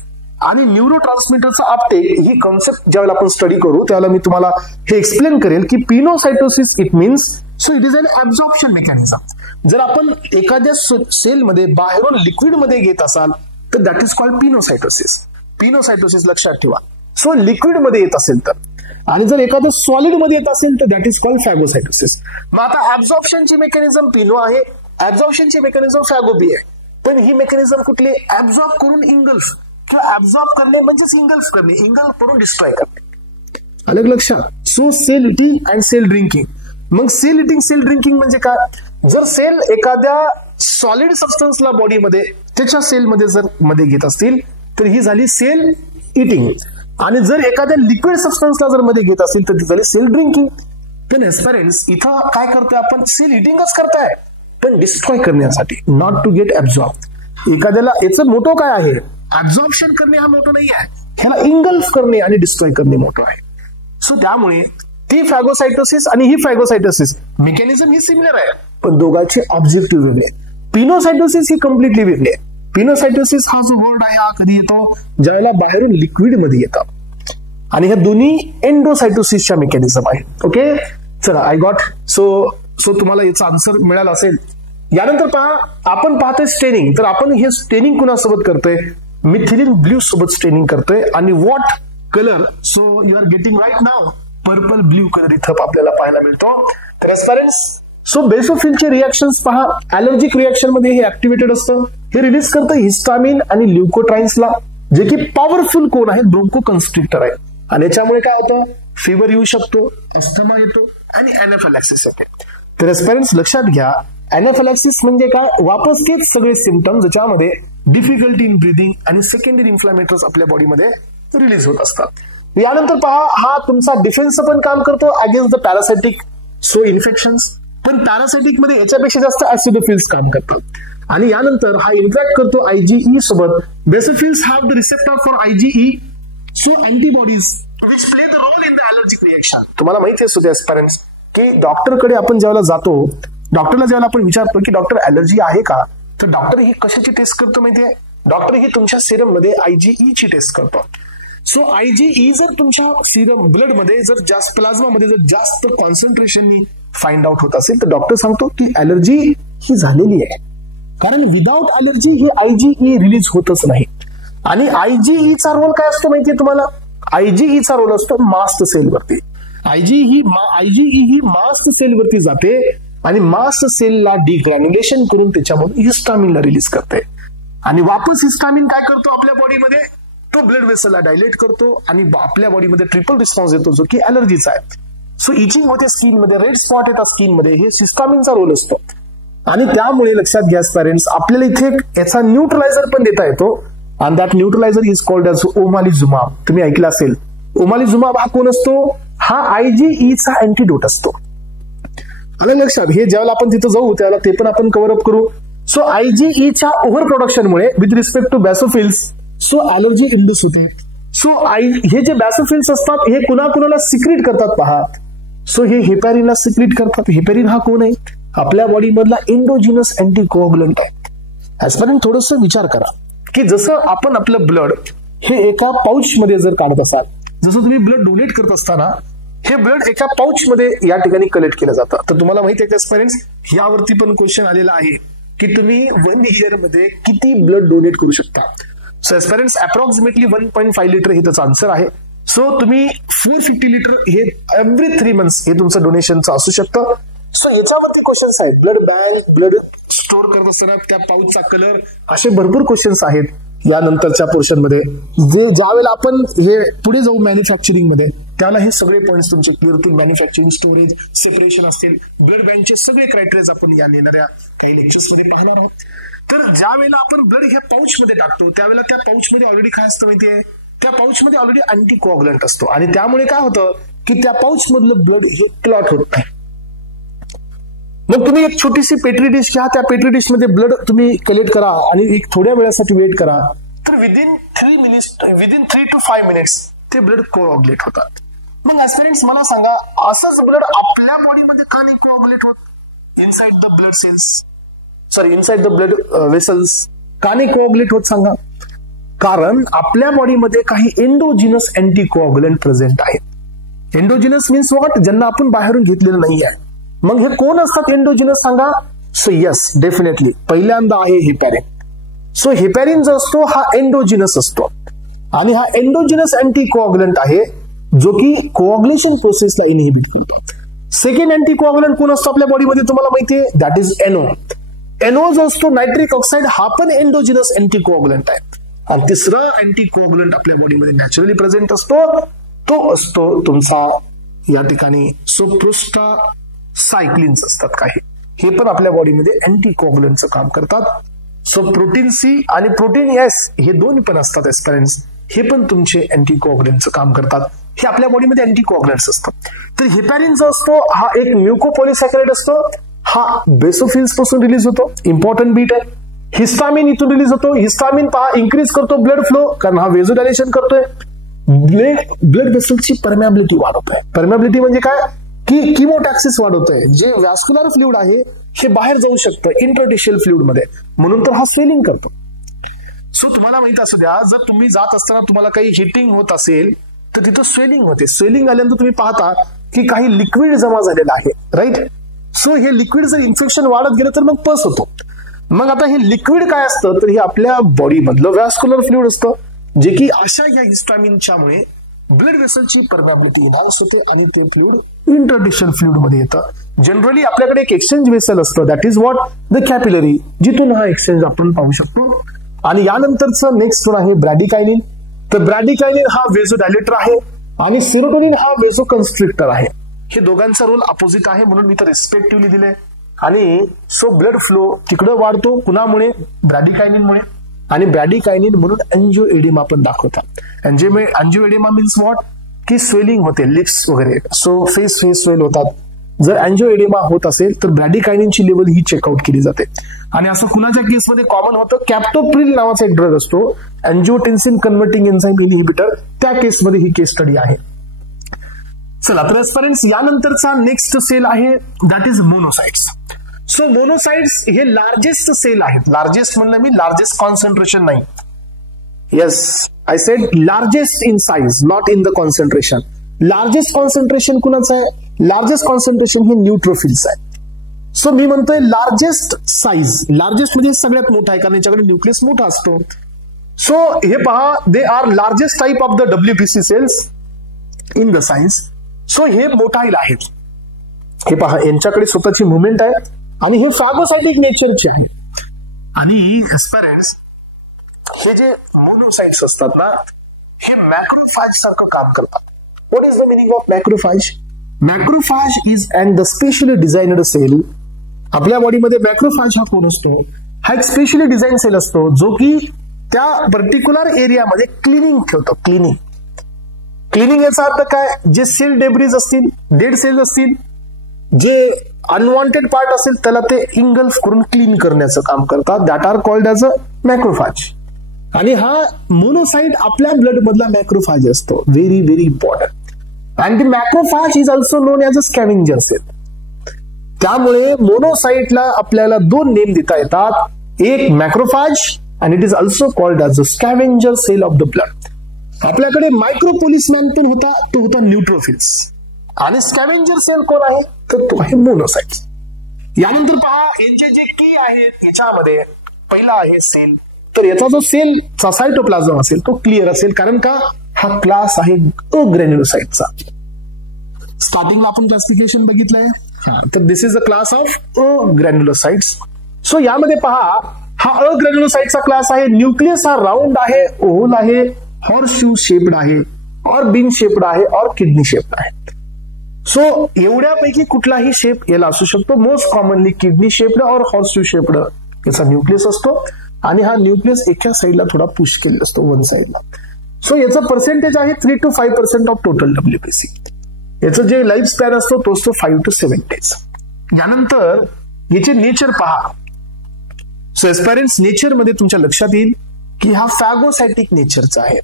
आणि न्यूरोट्रान्समीटरचा अपटेक ही कॉन्सेप्ट ज्यावेळेला आपण स्टडी करू त्यावेळेला मी तुम्हाला हे एक्सप्लेन करेल की pinocytosis it means so it is an absorption mechanism. जर आपण एखाद्या सेलमध्ये बाहेरून लिक्विड मध्ये घेत असाल तर दॅट इज कॉल्ड पिनोसायटोसिस. पिनोसायटोसिस लक्षात ठेवा. सो लिक्विड मध्ये येत असेल तर, आणि जर एखादं सॉलिड मध्ये येत असेल तर दॅट इज कॉल्ड फॅगोसायटोसिस. मग आता ऍब्झॉर्प्शनची मेकॅनिझम पिनो आहे, ऍब्झॉर्प्शनची मेकॅनिझम फॅगोबी आहे. पण ही मेकॅनिझम कुठली? ऍब्झॉर्ब करून इंगल्फ किंवा ऍब्झॉर्ब करणे म्हणजेच इंगल्फ करणे, इंगल्फ करून डिस्ट्रॉय करणे. अलग लक्षात. So cell eating and cell drinking. मग सेल इटिंग सेल ड्रिंकिंग म्हणजे काय? जर सेल एखाद्या सॉलिड सबस्टन्सला बॉडीमध्ये त्याच्या सेलमध्ये जर मध्ये घेत असतील तर ही झाली सेल इटिंग, आणि जर एखाद्या लिक्विड सबस्टन्सला जर मध्ये घेत असतील तर ती झाली सेल ड्रिंकिंग. पण एस्पेरेंट्स इथं काय करतोय आपण, सेल इटिंगच करताय पण डिस्ट्रॉय करण्यासाठी, नॉट टू गेट ऍब्झॉर्ब. एखाद्याला याचं मोटो काय आहे, ऍब्झॉर्प्शन करणे हा मोटो नाही आहे, ह्याला इंगल्फ करणे आणि डिस्ट्रॉय करणे मोटो आहे. सो त्यामुळे ती फॅगोसाइटोसिस आणि ही फॅगोसाइटोसिस मेकॅनिझम ही सिमिलर आहे पण दोघांचे ऑब्जेक्टिव्ह वेगळे. पिनोसाइटोसिस ही कम्प्लिटली वेगळी आहे. पिनोसाइटोसिस हा जो वर्ड आहे हा कधी येतो, ज्यावेळेला बाहेरून लिक्विड मध्ये येतं, आणि ह्या दोन्ही एंडोसाइटोसिसच्या मेकॅनिझम आहे. ओके, चला आय गॉट. सो तुम्हाला याचा आन्सर मिळाला असेल. यानंतर पहा, आपण पाहतोय स्टेनिंग. तर आपण हे स्टेनिंग कुणासोबत करतोय, मिथिलीन ब्ल्यू सोबत स्टेनिंग करतोय. आणि what colour, so you are getting right नाव, पर्पल ब्ल्यू कलर इथं आपल्याला पाहायला मिळतो. तर एस्पेरेंट्स, सो बेसोफिलचे रिएक्शन्स पहा, ॲलर्जिक रिएक्शन मध्ये हे ऍक्टिव्हेटेड असतं. हे रिलीज करतं हिस्टामिन आणि ल्युकोट्राइन्सला, जे की पॉवरफुल कोण आहेत, ब्रोंको कन्स्ट्रिक्टर आहे. आणि याच्यामुळे काय होतं, फिवर येऊ शकतो, अस्थमा येतो आणि एनाफिलॅक्सिस येते. तर एस्पेरेंट्स लक्षात घ्या, एनाफिलॅक्सिस म्हणजे काय, वापस तेच सगळे सिम्पटम्स ज्याच्यामध्ये डिफिकल्टी इन ब्रिदिंग आणि सेकंडरी इन्फ्लामेटर्स आपल्या बॉडीमध्ये रिलीज होत असतात. यानंतर पहा, हा तुमचा डिफेन्स पण काम करतो अगेन्स्ट द पॅरासाइटिक सो इन्फेक्शन्स. पण पॅरासाइटिक मध्ये याच्यापेक्षा जास्त ऍसिडोफिल्स काम करतात. आणि यानंतर हा इंटरॅक्ट करतो आयजीई सोबत. Basophils have the receptor for IgE, so antibodies which play the role in the allergic reaction. तुम्हाला माहिती असतो त्या एस्पेरेंट्स की डॉक्टरकडे आपण ज्यावेळेला जातो, डॉक्टरला ज्यावेळेला आपण विचारतो की डॉक्टर ॲलर्जी आहे का, तर डॉक्टर ही कशाची टेस्ट करतो माहितीये, डॉक्टर ही तुमच्या सिरम मध्ये आयजीई ची टेस्ट करतो. सो आयजीई जर तुमच्या सिरम ब्लड मध्ये जर जास्त, प्लाझ्मा मध्ये जर जास्त कॉन्सन्ट्रेशननी फाइंड आउट होत असेल तर डॉक्टर सांगतो की ॲलर्जी ही झालेली आहे. कारण विदाउट ॲलर्जी ही आयजीई रिलीज होतच नाही. आणि आयजीईचा रोल काय असतो माहितीये तुम्हाला, आयजीईचा रोल असतो मास्ट सेलवरती. आयजीई ही मास्ट सेलवरती जाते आणि मास्ट सेलला डिग्रॅन्युलेशन करून त्याच्यामधून हिस्टामिनला रिलीज करते. आणि वापस हिस्टामिन काय करतो आपल्या बॉडीमध्ये, तो ब्लड वेसलला डायलेट करतो आणि आपल्या बॉडीमध्ये ट्रिपल रिस्पॉन्स येतो जो की ॲलर्जीचा आहे. सो इचिंग होते स्किन मध्ये, रेड स्पॉट येतात स्किन मध्ये, हे हिस्टामिनचा रोल असतो. आणि त्यामुळे लक्षात घ्या पेरेंट्स, आपल्याला इथे याचा न्यूट्रलायझर पण देता येतो. आणि दॅट न्यूट्रलायझर इज कॉल्ड एज ओमालिझुमाब. तुम्ही ऐकलं असेल, ओमालिझुमाब हा कोण असतो, हा आयजीईचा अँटीडोट असतो. आलं लक्षात, हे ज्यावेळेला आपण तिथं जाऊ त्यावेळेला ते पण आपण कव्हर अप करू. सो आयजीईच्या ओव्हर प्रोडक्शनमुळे with respect to basophils, so allergy induce होते. सो हे जे बॅसोफिल्स असतात हे कुणाकुणाला सिक्रीट करतात पहा. सो हे हेपॅरिनला सिक्रीट करतात. हेपॅरिन हा कोण आहे, आपल्या बॉडी मधला एंडोजिनस अँटीकोअग्युलंट आहे. ऍजपर्यंत थोडस विचार करा की जसं आपण आपलं ब्लड हे एका पाऊच मध्ये जर काढत असाल, जसं तुम्ही ब्लड डोनेट करत असताना हे ब्लड एका पाऊच मध्ये या ठिकाणी कलेक्ट केलं जातं. तर तुम्हाला माहिती आहे का पेरेंट्स, यावरती पण क्वेश्चन आलेला आहे की तुम्ही 1 इयर मध्ये किती ब्लड डोनेट करू शकता. सो एस्पेरेंट्स अप्रॉक्सिमेटली 1.5 लिटर हे त्याचं आन्सर आहे. सो तुम्ही 450 लिटर हे एव्हरी 3 मंथ्स हे तुमचं डोनेशनचं असू शकतं. सो याच्यावरती क्वेश्चन्स आहेत, ब्लड बँक, ब्लड स्टोअर करत असताना त्या पाऊचचा कलर, असे भरपूर क्वेश्चन्स आहेत यानंतरच्या पोर्शन मध्ये. जे ज्यावेळेला आपण हे पुढे जाऊ मॅन्युफॅक्चरिंग मध्ये त्याला हे सगळे पॉईंट्स तुमचे क्लिअर होतील. मॅन्युफॅक्चरिंग, स्टोरेज, सेपरेशन असतील, ब्लड बँकचे सगळे क्रायटेरिया आपण या येणाऱ्या काही लेक्चर्स मध्ये पाहणार आहोत. तर ज्या वेळेला आपण ब्लड हे पाऊच मध्ये टाकतो त्यावेळेला त्या पाऊच मध्ये ऑलरेडी काय असतं माहितीये, त्या पाऊच मध्ये ऑलरेडी अँटीकोअग्युलंट असतो. आणि त्यामुळे काय होतं की त्या पाऊच मधलं ब्लड हे क्लॉट होत नाही. मग तुम्ही एक छोटीशी पेट्री डिश घ्या, त्या पेट्री डिश मध्ये ब्लड तुम्ही कलेक्ट करा आणि एक थोड्या वेळासाठी वेट करा. तर विदिन 3 to 5 मिनिट्स ते ब्लड कोअग्युलेट होतात. मग ऍस्पिरंट्स मला सांगा, असंच ब्लड आपल्या बॉडीमध्ये का नाही कोअग्युलेट होत, inside the blood cells, sorry inside the blood vessels का नाही कोअग्युलेट होत सांगा. कारण आपल्या बॉडीमध्ये काही एंडोजिनस अँटीकोअग्युलंट प्रेझेंट आहेत. एंडोजिनस मीन्स व्हॉट, ज्यांना आपण बाहेरून घेतलेलं नाही आहे. मग हे कोण असतात एंडोजिनस सांगा. सो यस, डेफिनेटली पहिल्यांदा आहे हेपॅरिन. सो हेपॅरिन जो असतो हा एंडोजिनस असतो आणि हा एंडोजिनस अँटीकोअग्युलंट आहे जो की कोअग्युलेशन प्रोसेसला इनहिबिट करतो. सेकंड अँटीकोअग्युलंट कोण असतो आपल्या बॉडीमध्ये तुम्हाला माहितीये, दॅट इज एनओ. एनओ जो असतो नायट्रिक ऑक्साइड हा पण एंडोजिनस अँटीकोअग्युलंट आहे. आणि तिसरा अँटीकोअग्युलंट आपल्या बॉडीमध्ये नॅचरली प्रेझेंट असतो, तो असतो तुमचा या ठिकाणी प्रोस्टासायक्लिन्स असतात काही. हे पण आपल्या बॉडीमध्ये अँटीकोअग्युलंटचं काम करतात. सो प्रोटीन सी आणि प्रोटीन एस हे दोन्ही पण असतात एस्पिरंट्स, हे पण तुमचे अँटीकोअग्युलंटचं काम करतात. हे आपल्या बॉडीमध्ये अँटीकोअग्युलंट्स असतात. तर हेपॅरिन जो असतो हा एक म्युकोपॉलिसॅकराइड असतो. हा बेसोफिल्स पासून रिलीज होतो, इम्पॉर्टंट बीट आहे. हिस्टामिन इथून रिलीज होतो. हिस्टामिन पहा इन्क्रीज करतो ब्लड फ्लो, कारण हा वेझोडायलेशन करतोय. ब्लड वेसलची परमेबिलिटी वाढवतोय. परमेबिलिटी म्हणजे काय की किमोटॅक्सिस वाढवतोय. जे व्हॅस्क्युलर फ्लुइड आहे हे बाहेर जाऊ शकतं इंटरटिशियल फ्लुइड मध्ये, म्हणून तर हा स्वेलिंग करतो. सो तुम्हाला माहित असू द्या, जर तुम्ही जात असताना तुम्हाला काही हिटिंग होत असेल तर तिथं स्वेलिंग होते. स्वेलिंग आल्यानंतर तुम्ही पाहता की काही लिक्विड जमा झालेलं आहे, राईट. सो हे लिक्विड जर इन्फेक्शन वाढत गेलं तर मग पस होतो. मग आता हे लिक्विड काय असतं तर हे आपल्या बॉडी मधलं व्हॅस्क्युलर फ्लुइड असतं, जे की अशा या हिस्टामिनच्यामुळे ब्लड वेसलची परमेबिलिटी इन्हान्स होते आणि ते फ्लुइड इंटरटिशियल फ्लुइड मध्ये येतं. जनरली आपल्याकडे एक एक्सचेंज वेसल असतं, that is what the capillary, जिथून हा एक्सचेंज आपण पाहू शकतो. आणि यानंतरचं नेक्स्ट वन आहे ब्रॅडिकायनिन. तर ब्रॅडिकायनिन हा वेझोडायलेटर आहे आणि सेरोटोनिन हा वेझोकन्स्ट्रिक्टर आहे. हे दोघांचा रोल अपोजिट आहे, म्हणून मी तर रिस्पेक्टिव्हली दिले. आणि सो ब्लड फ्लो तिकडं वाढतो कुणामुळे, ब्रॅडिकायनिनमुळे. आणि ब्रॅडिकायनिन म्हणून अँजिओएडिमा पण दाखवतात. अँजिओएडिमा मीन्स व्हॉट की स्वेलिंग होते लिप्स वगैरे, सो फेस स्वेल होतात. जर अँजिओएडिमा होत असेल तर ब्रॅडिकायनिनची लेवल ही चेकआउट केली जाते. आणि असं कुणाच्या केसमध्ये कॉमन होतं, कॅप्टोप्रिल नावाचा एक ड्रग असतो, अँजिओटेन्सिन कन्व्हर्टिंग एन्झाइम इनहिबिटर, त्या केसमध्ये ही केस स्टडी आहे. चला तर फ्रेंड्स यानंतरचा नेक्स्ट सेल आहे that is monocytes. So monocytes हे लार्जेस्ट सेल आहेत. लार्जेस्ट म्हणलं मी, लार्जेस्ट कॉन्सन्ट्रेशन नाही. Yes, I said largest in size, not in the concentration. Largest concentration कुणाचं आहे? लार्जेस्ट कॉन्सन्ट्रेशन हे न्यूट्रोफिल्स आहे. सो मी म्हणतोय लार्जेस्ट साइज, लार्जेस्ट म्हणजे सगळ्यात मोठा आहे कारण याच्याकडे न्यूक्लियस मोठा असतो. सो हे पहा, they are largest type of the WBC cells in the science. So हे मोटाईल आहेत. हे पहा यांच्याकडे स्वतःची मुवमेंट आहे आणि हे फॅगोसाइटिक नेचरचे आहे. आणि एस्पेरेंट्स हे जे मोनोसाइट्स असतात ना, हे मॅक्रोफॅज सारखं काम करतात. What is the meaning of macrophage? Macrophage is and the specially designed cell. आपल्या बॉडीमध्ये मॅक्रोफॅज हा कोण असतो? हा एक स्पेशली डिझाईन सेल असतो जो की त्या पर्टिक्युलर एरियामध्ये क्लिनिंग ठेवतो. क्लिनिंग याचा अर्थ काय? जे सेल डेब्रिज असतील, डेड सेल्स असतील, जे अनवॉन्टेड पार्ट असेल त्याला ते इंगल्फ करून क्लीन करण्याचं काम करतात. That are called as a macrophage. आणि हा मोनोसाइट आपल्या ब्लड मधला मॅक्रोफॅज असतो. Very very important. And the macrophage is also known as a scavenger cell. त्यामुळे मोनोसाइटला आपल्याला दोन नेम देता येतात, एक मॅक्रोफॅज आणि it is also called as a scavenger cell of the blood. आपल्याकडे मायक्रोपोलिसमॅन पण होता, तो होता न्यूट्रोफिल्स. आणि स्कॅव्हेंजर सेल कोण आहे? तर तो आहे मोनोसाइट्स. यानंतर पहा यांचे जे की आहेत याच्यामध्ये पहिला आहे सेल. तर याचा जो सेलचा सायटोप्लाझम असेल तो क्लिअर असेल, कारण का हा क्लास आहे अग्रॅन्युलोसाइटचा. स्टार्टिंगला आपण क्लासिफिकेशन बघितलंय. तर this is a class of agranulocytes. So यामध्ये पहा हा अग्रॅन्युलोसाइटचा क्लास आहे. न्यूक्लियस हा राऊंड आहे, ओव्हल आहे, हॉर्सशू शेप्ड आहे, और बीन शेप्ड आहे, और किडनी शेप्ड आहे. सो एवढ्यापैकी कुठलाही शेप याला असू शकतो. Most commonly kidney shaped or horseshoe shaped याचा न्यूक्लियस असतो. आणि हा न्यूक्लियस एका साईडला थोडा पुश केलेला असतो, वन साईडला. सो याचं पर्सेंटेज आहे 3 to 5% ऑफ टोटल WBC. याचं जे लाईफ स्पॅन असतो तो असतो 5 to 7 days. यानंतर याचे नेचर पहा. सो एस्पेरेंट्स नेचर मध्ये तुमच्या लक्षात येईल की हा फॅगोसाइटिक नेचरचा आहे.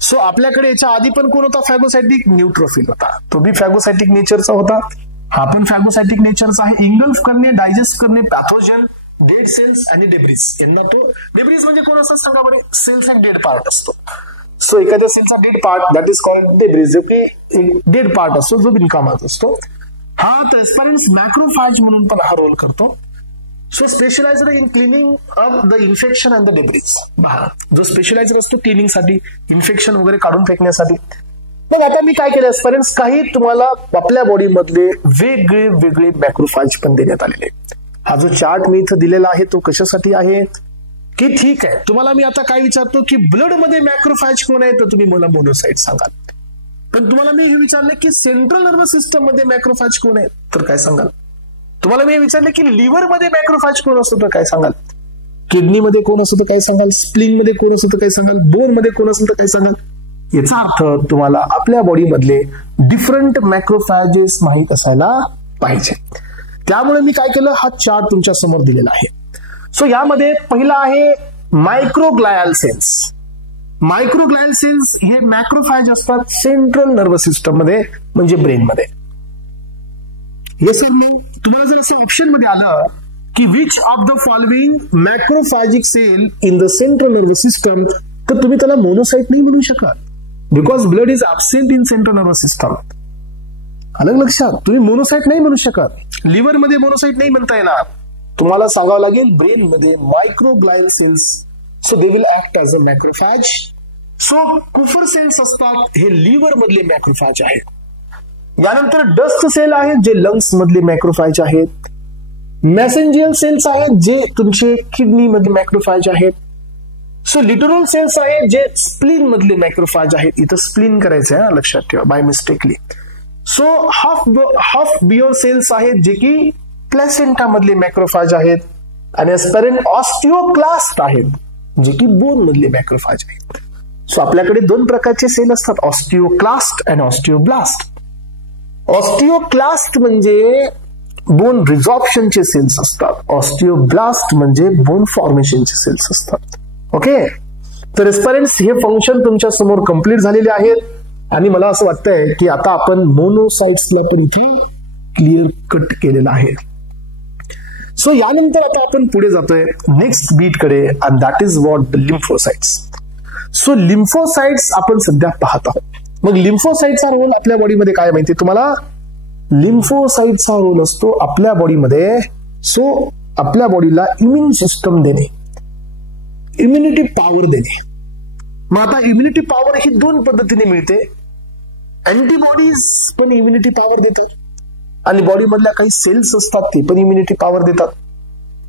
सो आपल्याकडे याच्या आधी पण कोण होता फॅगोसाइटिक? न्यूट्रोफिल होता, तो बी फॅगोसाइटिक नेचरचा होता. हा पण फॅगोसाइटिक नेचरचा आहे. इंगल्फ करणे, डायजेस्ट करणे, पॅथोजन, डेड सेल्स आणि डेब्रिज. यांना तो डेब्रिज म्हणजे कोण असतात सांगा बरे? सेलचा एक डेड पार्ट असतो. सो एखाद्या सेलचा dead part that is called debris, जो की डेड पार्ट असतो जो बिनकामाचा असतो. हा तर एस्पेरेंट्स मॅक्रोफॅज म्हणून पण हा रोल करतो. So specialized in cleaning of the infection and the debris. जो स्पेशलाइज्ड असतो क्लिनिंग साठी, इन्फेक्शन वगैरे काढून फेकण्यासाठी. मग आता मी काय केलं एस्पेरेंट्स, काही तुम्हाला आपल्या बॉडी मधले वेगळे वेगळे मॅक्रोफॅज पण देण्यात आलेले. हा जो चार्ट मी इथं दिलेला आहे तो कशासाठी आहे की ठीक आहे, तुम्हाला मी आता काय विचारतो की ब्लड मध्ये मॅक्रोफॅज कोण आहे, तर तुम्ही मला मोनोसाइट सांगाल. पण तुम्हाला मी हे विचारले की सेंट्रल नर्वस सिस्टम मध्ये मॅक्रोफॅज कोण आहे, तर काय सांगाल? तुम्हाला मी विचारलं की लिव्हरमध्ये मॅक्रोफॅज कोण असतं तर काय सांगाल, किडनीमध्ये कोण असतं तर काय सांगाल, स्प्लीन मध्ये कोण असतं तर काय सांगाल, बोन मध्ये कोण असतं तर काय सांगाल. याचा अर्थ तुम्हाला आपल्या बॉडी मधले डिफरंट मॅक्रोफॅजेस माहित असायला पाहिजे. त्यामुळे मी काय केलं, हा चार्ट तुमच्या समोर दिलेला आहे. सो यामध्ये पहिला आहे मायक्रोग्लायल सेल्स. मायक्रोग्लायल सेल्स हे मॅक्रोफॅज असतात सेंट्रल नर्वस सिस्टम मध्ये, म्हणजे ब्रेन मध्ये. Yes sir no. तुम्हाला जर असं ऑप्शन मध्ये आलं की which of the following macrophagic cell in the central nervous system, तर तुम्ही त्याला मोनोसाइट नाही म्हणू शकत, because blood is absent in central nervous system. अलग लक्षात, तुम्ही मोनोसाइट नाही म्हणू शकत. लिव्हर मध्ये मोनोसाइट नाही म्हणता येणार, तुम्हाला सांगावं लागेल ब्रेन मध्ये microglial cells. So they will act as a macrophage. So Kupffer cells असतात, हे लिव्हर मधले मॅक्रोफॅज आहेत. यानंतर डस्ट सेल आहेत, जे लंग्स मधले मॅक्रोफॅज आहेत. मेसेंजियल सेल्स आहेत, जे तुमचे किडनी मधले मॅक्रोफॅज आहेत. सो लिटरल सेल्स आहेत, जे स्प्लीन मधले मॅक्रोफॅज आहेत. इथं स्प्लीन करायचं आहे, लक्षात ठेवा, बाय मिस्टेकली. सो हाफ बियर सेल्स आहेत, जे की प्लॅसेंटा मधले मॅक्रोफॅज आहेत. आणि एस्पेरेंट ऑस्टिओक्लास्ट आहेत, जे की बोन मधले मॅक्रोफॅज आहेत. सो आपल्याकडे दोन प्रकारचे सेल असतात, ऑस्टिओक्लास्ट आणि ऑस्टिओब्लास्ट. ऑस्टिओक्लास्ट म्हणजे बोन रिझॉर्प्शनचे सेल्स असतात, ऑस्टिओब्लास्ट म्हणजे बोन फॉर्मेशनचे सेल्स असतात. ओके, तर एस्पेरेंट्स हे फंक्शन तुमच्या समोर कंप्लीट झालेले आहेत. आणि मला असं वाटतंय की आता आपण मोनोसाइट्सला पण इथे क्लिअर कट केलेलं आहे. सो यानंतर आता आपण पुढे जातोय नेक्स्ट बीट कडे, and that is what lymphocytes. So lymphocytes आपण सध्या पाहत आहोत. मग लिम्फोसाइटचा रोल आपल्या बॉडीमध्ये काय माहिती तुम्हाला? लिम्फोसाइटचा रोल असतो आपल्या बॉडीमध्ये, सो आपल्या बॉडीला इम्युन सिस्टम देणे, इम्युनिटी पॉवर देणे. मग आता इम्युनिटी पॉवर ही दोन पद्धतीने मिळते. अँटीबॉडीज पण इम्युनिटी पॉवर देतात, आणि बॉडी मधल्या काही सेल्स असतात ते पण इम्युनिटी पॉवर देतात.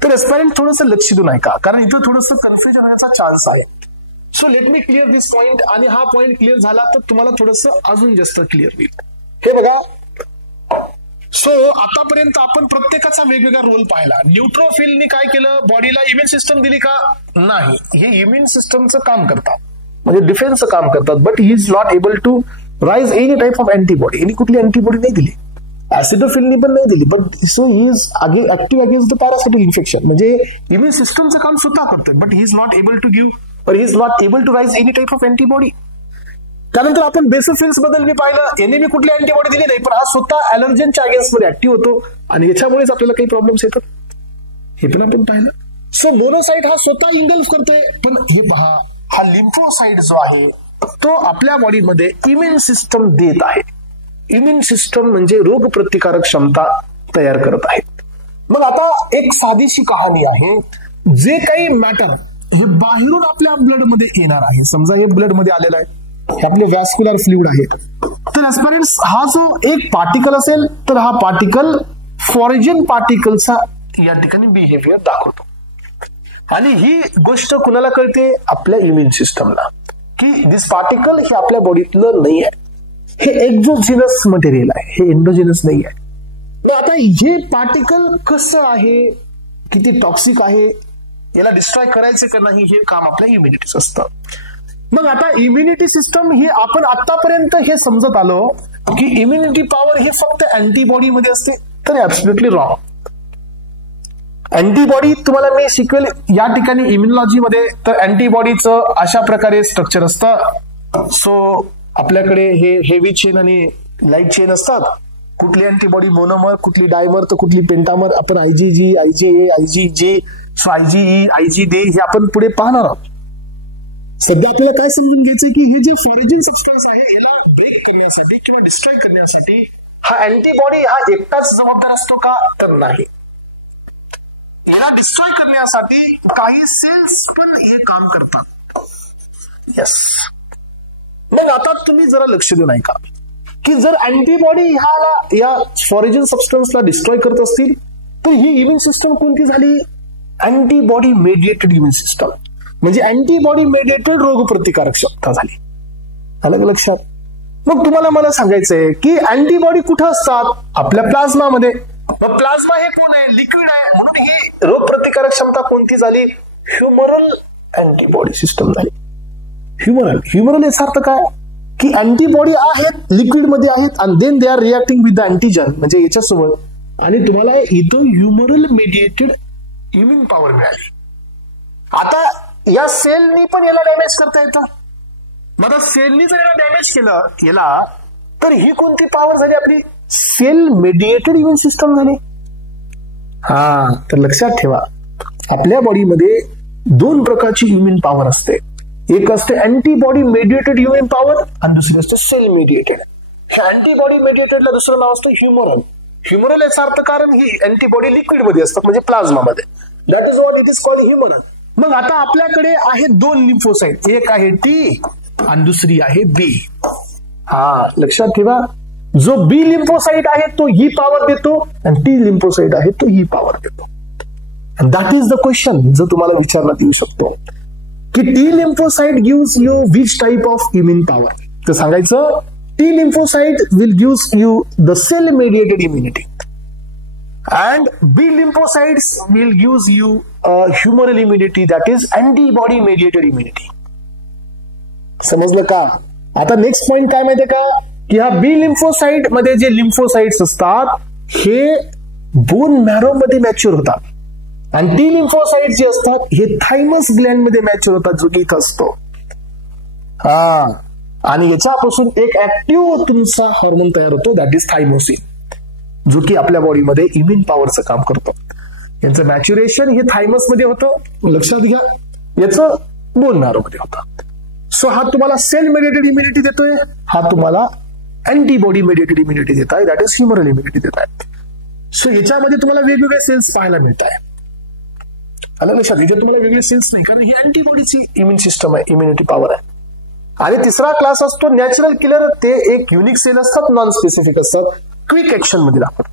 तर एस्पेरेंट थोडंसं लक्ष देऊन ऐका, कारण इथं थोडंसं कन्फ्युजन होण्याचा चान्स आहे. सो लेट मी क्लिअर दिस पॉइंट, आणि हा पॉइंट क्लिअर झाला तर तुम्हाला थोडंसं अजून जास्त क्लिअर होईल. हे बघा, सो आतापर्यंत आपण प्रत्येकाचा वेगवेगळा रोल पाहिला. न्यूट्रोफिलनी काय केलं, बॉडीला इम्युन सिस्टम दिली का? नाही, हे इम्युन सिस्टमचं काम करतात, म्हणजे डिफेन्सचं काम करतात. But he is not able to raise any type of antibody. यांनी कुठली अँटीबॉडी नाही दिली, ऍसिडोफिलनी पण नाही दिली. But so he is active against the parasitic infection, म्हणजे इम्युन सिस्टमचं काम स्वतः करतोय. But he is not able to give, or he is not able to rise any type of antibody. त्यानंतर आपण बेसोफिल्स बद्दल मी पाहिलं, यांनी मी कुठली अँटीबॉडी दिली नाही, पण हा स्वतः ॲलर्जनच्या अगेन्स्ट मध्ये ऍक्टिव्ह होतो, आणि याच्यामुळेच आपल्याला काही प्रॉब्लेम्स येतात, हे पण आपण पाहिलं. सो मोनोसाइट हा स्वतः इंगल्फ करतोय, पण हे पहा, हा लिम्फोसाइट जो आहे तो आपल्या बॉडीमध्ये इम्युन सिस्टम देत आहे. इम्युन सिस्टम म्हणजे रोग प्रतिकारक क्षमता तयार करत आहे. मग आता एक साधीशी कहाणी आहे, जे काही मॅटर हे बाहेरून आपल्या ब्लड मध्ये येणार आहे. समजा हे ब्लड मध्ये आलेलं आहे, हे आपले व्हॅस्क्युलर फ्लुइड आहेत. तर एस्पेरेंट्स हा जो एक पार्टिकल असेल, तर हा पार्टिकल फॉरेजन पार्टिकलचा या ठिकाणी बिहेवियर दाखवतो. आणि ही गोष्ट कुणाला कळते? आपल्या इम्युन सिस्टमला, की दिस पार्टिकल हे आपल्या बॉडीतलं नाही आहे, हे एक्झोजिनस मटेरियल आहे, हे एंडोजिनस नाही आहे. आता हे पार्टिकल कसं आहे, किती टॉक्सिक आहे, याला डिस्ट्रॉय करायचे का नाही, हे काम आपल्या इम्युनिटीच असतं. मग आता इम्युनिटी सिस्टम ही आपण आतापर्यंत हे समजत आलो की इम्युनिटी पॉवर हे फक्त अँटीबॉडी मध्ये असते, तर ऍब्सोल्युटली रॉंग. अँटीबॉडी तुम्हाला मी शिकवेल या ठिकाणी इम्युनॉलॉजी मध्ये. तर अँटीबॉडीचं अशा प्रकारे स्ट्रक्चर असतं. सो आपल्याकडे हे हेवी चेन आणि लाईट चेन असतात. कुठली अँटीबॉडी मोनोमर, कुठली डायमर, तर कुठली पेंटामर. आपण आयजीजी, आयजीए, आयजीजे, सो आयजीई, आयजीडे हे आपण पुढे पाहणार आहोत. सध्या आपल्याला काय समजून घ्यायचंय की हे जे फॉरेजन सबस्टन्स आहे, याला ब्रेक करण्यासाठी किंवा डिस्ट्रॉय करण्यासाठी हा अँटीबॉडी हा एकटाच जबाबदार असतो का? तर नाही. याला डिस्ट्रॉय करण्यासाठी काही सेल्स पण हे काम करतात. येस. मग आता तुम्ही जरा लक्ष देऊन ऐका की जर अँटीबॉडी ह्याला या फॉरेजन सबस्टन्सला डिस्ट्रॉय करत असतील, तर ही इम्युन सिस्टम कोणती झाली? अँटीबॉडी मेडिएटेड इम्युन सिस्टम, म्हणजे अँटीबॉडी मेडिएटेड रोग प्रतिकारक क्षमता झाली. अलग लक्षात. मग तुम्हाला मला सांगायचंय की अँटीबॉडी कुठं असतात? आपल्या प्लाझ्मामध्ये. मग प्लाझ्मा हे कोण आहे? लिक्विड आहे. म्हणून ही रोगप्रतिकारक क्षमता कोणती झाली? ह्युमरल अँटीबॉडी सिस्टम झाली. ह्युमरल याचा अर्थ काय? की अँटीबॉडी आहेत, लिक्विड मध्ये आहेत, आणि then they are reacting with the antigen, म्हणजे याच्यासोबत, आणि तुम्हाला इथं ह्युमरल मेडिएटेड इम्युन पॉवर मिळाली. आता या सेलनी पण याला डॅमेज करता येतं. मग सेलनी जर याला डॅमेज केलं याला, तर ही कोणती पॉवर झाली आपली? सेल मेडिएटेड इम्युन सिस्टम झाली. तर लक्षात ठेवा, आपल्या बॉडीमध्ये दोन प्रकारची इम्युन पॉवर असते. एक असते अँटीबॉडी मेडिएटेड इम्युन पॉवर आणि दुसरी असते सेल मेडिएटेड. अँटीबॉडी मेडिएटेडला दुसरं नाव असतं ह्युमरल. ह्युमरल याचा अर्थ कारण ही अँटीबॉडी लिक्विड मध्ये असतात, म्हणजे प्लाझ्मा मध्ये. That is what it is called humoral. मग आता आपल्याकडे आहेत दोन लिम्फोसाइट, एक आहे टी आणि दुसरी आहे बी. लक्षात ठेवा, जो बी लिम्फोसाइट आहे तो ही पॉवर देतो आणि टी लिम्फोसाइट आहे तो ही पॉवर देतो. दॅट इज द क्वेश्चन जो तुम्हाला विचारण्यात येऊ शकतो की T lymphocyte gives you which type of immune power. तर सांगायचं T lymphocyte will gives you the cell mediated immunity and B lymphocytes will give you humoral immunity, that is antibody mediated immunity. समजलं का? आता नेक्स्ट पॉइंट काय माहितीये का, की हा बी लिम्फोसाइट मध्ये जे लिम्फोसाइट्स असतात हे बोन मॅरो मध्ये मॅच्युअर होतात, आणि टी लिम्फोसाइट जे असतात हे थायमस ग्लँड मध्ये मॅच्युअर होतात, जो की इथं असतो. आणि याच्यापासून एक ऍक्टिव्ह तुमचा हॉर्मोन तयार होतो, दॅट इज थायमोसिन, जो की आपल्या बॉडीमध्ये इम्युन पॉवरचं काम करतो. यांचं मॅच्युरेशन हे थायमस मध्ये होतं, लक्षात घ्या, याचं बोन मॅरो मध्ये होतं. सो हा तुम्हाला सेल मेडिएटेड इम्युनिटी देतोय, हा तुम्हाला अँटीबॉडी मेडिएटेड इम्युनिटी देत आहे, दॅट इज ह्युमरल इम्युनिटी देत आहे. सो याच्यामध्ये तुम्हाला वेगवेगळे सेल्स पाहायला मिळत आहे. आलं लक्षात? याच्यात तुम्हाला वेगळे सेल्स नाही, कारण ही अँटीबॉडीची इम्युन सिस्टम आहे, इम्युनिटी पॉवर आहे. आणि तिसरा क्लास असतो नॅचरल किलर. ते एक युनिक सेल असतात, नॉन स्पेसिफिक असतात, क्विक ऍक्शन मध्ये दाखवतात,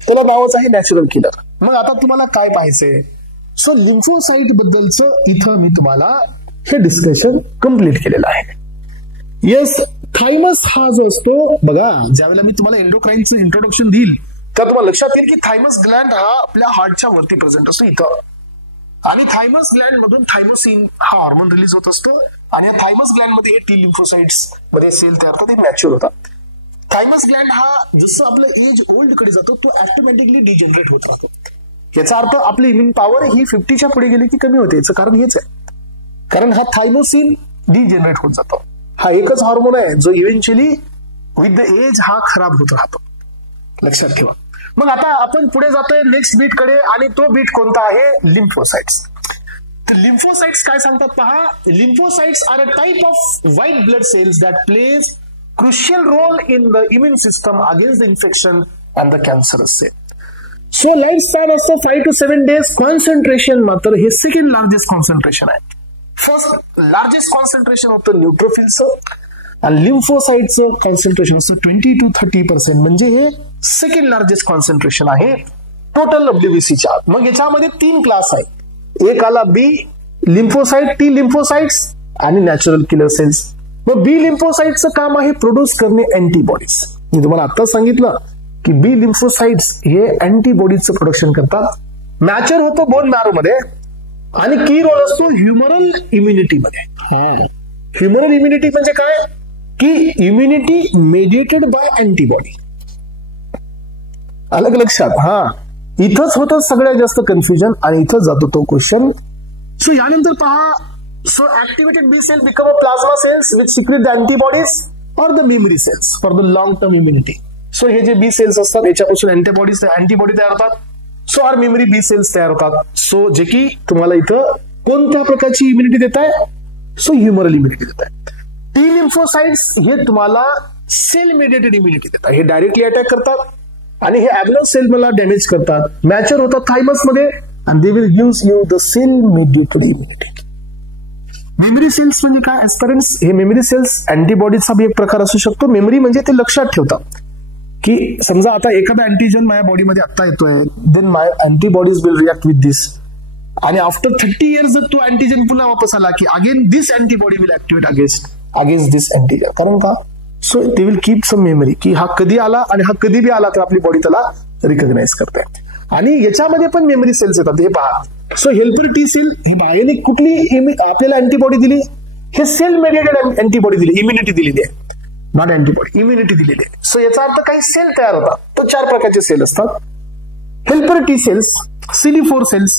त्याला नावच आहे नॅचरल किलर. मग आता तुम्हाला काय पाहायचंय? सो लिम्फोसाइट बद्दलचं इथं मी तुम्हाला हे डिस्कशन कंप्लीट केलेलं आहे. येस, थायमस हा जो असतो बघा, ज्यावेळेला मी तुम्हाला एंडोक्राईनचं इंट्रोडक्शन देईल तर तुम्हाला लक्षात येईल की थायमस ग्लँड हा आपल्या हार्टच्या वरती प्रेझेंट असतो इथं, आणि थायमस ग्लँड मधून थायमोसिन हा हॉर्मोन रिलीज होत असतो, आणि या थायमस ग्लँड मध्ये हे टी लिम्फोसाइट्स मध्ये सेल तयार होतात, ते मॅच्युअर होतात. थायमस ग्लँड हा जसं आपलं एज ओल्ड कडे जातो तो ऑटोमॅटिकली डिजनरेट होत राहतो. याचा अर्थ आपली इम्युन पॉवर ही 50च्या पुढे गेली की कमी होते. याचं कारण हेच आहे, कारण हा थायमोसिन डिजनरेट होत जातो. हा एकच हार्मोन आहे जो इव्हेंच्युअली विथ द एज हा खराब होत राहतो, लक्षात ठेवा. मग आता आपण पुढे जातोय नेक्स्ट बीट कडे, आणि तो बीट कोणता आहे? लिम्फोसाइट्स. तर लिम्फोसाइट्स काय सांगतात पहा. Lymphocytes are a type of white blood cells that plays crucial role in the immune system against the infection and the cancerous cell. So lifespan असतो 5 to 7 days. कॉन्सन्ट्रेशन मात्र हे सेकंड लार्जेस्ट कॉन्सन्ट्रेशन आहे. फर्स्ट लार्जेस्ट कॉन्सन्ट्रेशन होतं न्यूट्रोफिलचं, आणि लिम्फोसाइटचं कॉन्सन्ट्रेशन असतं 20 to 30%, म्हणजे हे सेकंड लार्जेस्ट कॉन्सन्ट्रेशन आहे टोटल डब्ल्यूबीसीच्या. मग याच्यामध्ये 3 क्लास आहे. एक आला बी लिम्फोसाइट, टी लिम्फोसाइट्स आणि नॅचरल किलर सेल्स. मग बी लिम्फोसाइटचं काम आहे प्रोड्यूस करणे अँटीबॉडीज. मी तुम्हाला आता सांगितलं की बी लिम्फोसाइट्स हे अँटीबॉडीजचं प्रोडक्शन करतात, मॅच्युअर होतं बोन मॅरो मध्ये, आणि की रोल असतो ह्युमरल इम्युनिटी मध्ये. ह्युमरल इम्युनिटी म्हणजे काय? की इम्युनिटी मेडिएटेड बाय अँटीबॉडी. अलग लक्षात. इथंच होतं सगळ्यात जास्त कन्फ्युजन, आणि इथंच जातो तो क्वेश्चन. सो यानंतर पहा, so activated B cell become a plasma cells which secrete the antibodies or the memory cells for the long term immunity. So हे जे B cells असतात याच्यापासून अँटीबॉडी तयार होतात. So are memory B cells तयार होतात. सो जे की तुम्हाला इथं कोणत्या प्रकारची इम्युनिटी देत आहे? सो ह्युमरल इम्युनिटी देत आहे. टी लिम्फोसाइट्स हे तुम्हाला सेल मेडिएटेड इम्युनिटी देतात. हे डायरेक्टली अटॅक करतात आणि हे ऍबनॉर्मल सेल मला डॅमेज करतात, मॅच्युअर होतात थायमस मध्ये, and they will give you the cell mediated immunity. Memory cells म्हणजे काय ऍस्पिरंट्स? हे मेमरी सेल्स अँटीबॉडीचा भी एक प्रकार असू शकतो. मेमरी म्हणजे ते लक्षात ठेवतात की समजा आता एखादा अँटीजन माझ्या बॉडीमध्ये आता येतोय, then my antibodies will react with this, आणि आफ्टर 30 years जर तो अँटीजन पुन्हा वापस आला की again this antibody will activate against this antigen. कारण का? So they will keep some memory की हा कधी आला आणि हा कधी बी आला तर आपली बॉडी त्याला रिकॉग्नाइज करते. आणि याच्यामध्ये पण मेमरी सेल्स येतात. हे पहा, सो हेल्पर टी सेल हे बायोने कुठली आपल्याला अँटीबॉडी दिली, हे सेल मेडिएटेड अँटीबॉडी दिली, इम्युनिटी दिलेली आहे, नॉट अँटीबॉडी, इम्युनिटी दिलेली आहे. सो याचा अर्थ काही सेल तयार होतात. तो 4 प्रकारचे सेल असतात. Helper T cells, CD4 cells,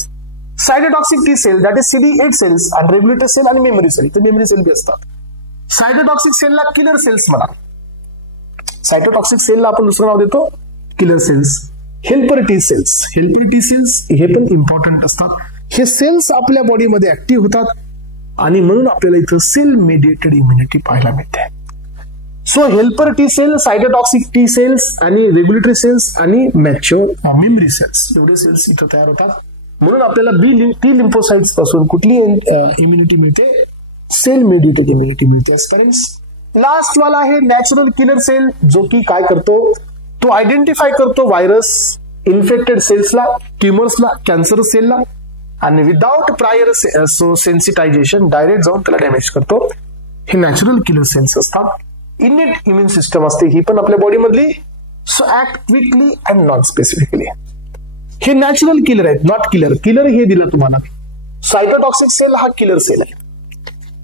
cytotoxic T cell that is CD8 cells, आणि रेग्युलेटर सेल आणि मेमरी सेल. तर मेमरी सेल बी असतात. सायटोटॉक्सिक सेलला किलर सेल्स म्हणा. सायटोटॉक्सिक सेलला आपण दुसरं नाव देतो killer cells. Helper T cells, helper T cells हे पण इम्पॉर्टंट असतात. हे सेल्स आपल्या बॉडीमध्ये ऍक्टिव्ह होतात आणि म्हणून आपल्याला इथं सेल मेडिएटेड इम्युनिटी पाहायला मिळते. So helper T cell, cytotoxic T cells आणि रेग्युलेटरी सेल्स आणि मॅच्युअर मेमरी सेल्स, एवढे सेल्स इथं तयार होतात. म्हणून आपल्याला टी लिम्फोसाइट्स पासून कुठली इम्युनिटी मिळते, सेल मेडिएटेड इम्युनिटी मिळते. लास्ट वाला आहे नॅचरल किलर सेल, जो की काय करतो, तो आयडेंटिफाय करतो व्हायरस इन्फेक्टेड सेल्सला, ट्युमर्सला, कॅन्सर सेलला, आणि विदाउट प्रायर सेन्सिटायझेशन डायरेक्ट जाऊन त्याला डॅमेज करतो. हे नॅचरल किलर सेल्स असतात. इनेट इम्युन सिस्टम असते ही पण आपल्या बॉडी मधली. So act quickly and not specifically. हे नॅचरल किलर आहेत, नॉट किलर. किलर हे दिलं तुम्हाला. सायटोटॉक्सिक सेल हा किलर सेल आहे.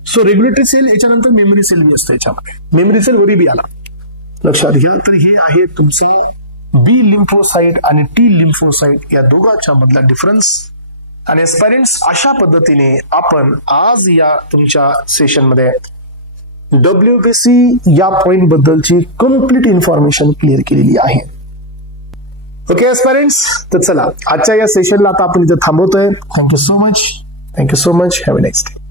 सो रेग्युलेटरी सेल याच्यानंतर मेमरी सेल बी असतो. याच्यामध्ये मेमरी सेल वरी बी आला, लक्षात घ्या. तर हे आहे तुमचा बी लिम्फोसाइट आणि टी लिम्फोसाइट या दोघांच्या मधला डिफरन्स. आणि एस्पायरंट्स, अशा पद्धतीने आपण आज या तुमच्या सेशनमध्ये WBC या पॉइंट बद्दलची कम्प्लीट इन्फॉर्मेशन क्लिअर केलेली आहे. ओके एस्पायरंट्स, तर चला आजच्या या सेशनला आता आपण इथे थांबवतोय. Thank you so much. Have a next day.